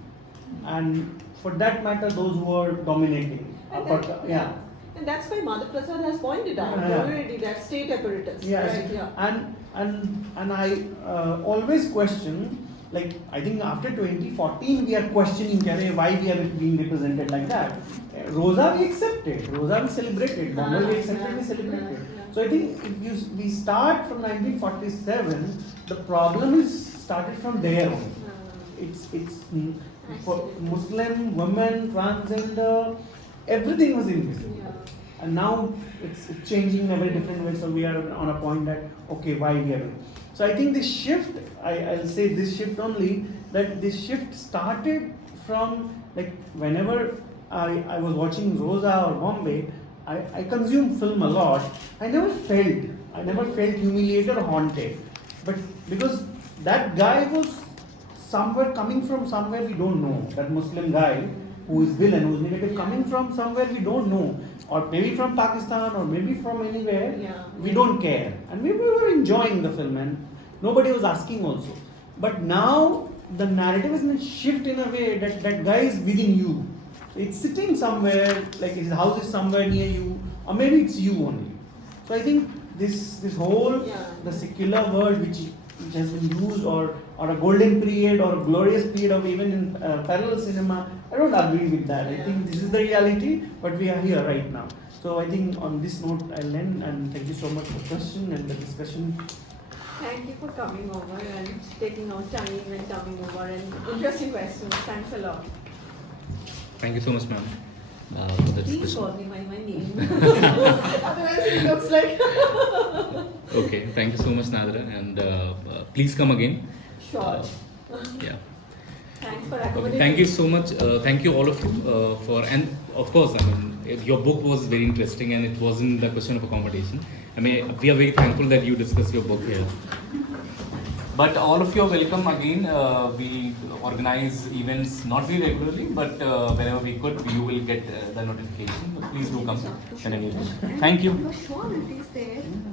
and for that matter those who were dominating. And that's why Madhav Prasad has pointed out already that state apparatus. Yes. Right, yeah. And I always question, like I think after 2014 we are questioning why we are being represented like that. Rosa we accepted, Rosa we celebrated, Bombay we accepted, we celebrated. So I think if we start from 1947, the problem is started from there on. It's for Muslim, women, transgender, everything was invisible. And now it's changing in a very different way. So we are on a point that, okay, why we are doing. So I think this shift, I'll say this shift only, that this shift started from, like, whenever I was watching Rosa or Bombay, I consumed film a lot. I never felt humiliated or haunted. But because that guy was coming from somewhere we don't know. That Muslim guy who is villain, who is negative, coming from somewhere we don't know. Or maybe from Pakistan or maybe from anywhere, we don't care. And we were enjoying the film and nobody was asking also. But now the narrative is going to shift in a way that that guy is within you. It's sitting somewhere, like his house is somewhere near you, or maybe it's you only. So I think this whole, the secular word which has been used, or a golden period or a glorious period of even in parallel cinema, I don't agree with that. I think this is the reality, but we are here right now. So I think on this note I'll end, and thank you so much for the question and the discussion. Thank you for coming over and taking out time and coming over, and interesting questions. Thanks a lot. Thank you so much, ma'am, for the Please discussion. call me by my name. Otherwise it looks like... Okay, thank you so much, Nadira, and please come again. Sure. Yeah. Thanks for Okay, accommodating. thank you so much. Thank you all of you for, and of course, I mean, your book was very interesting, and it wasn't the question of accommodation. I mean, we are very thankful that you discussed your book here. But all of you are welcome again. We organize events not very regularly, but whenever we could, you will get the notification. Please do come. Thank you. You're sure it is there?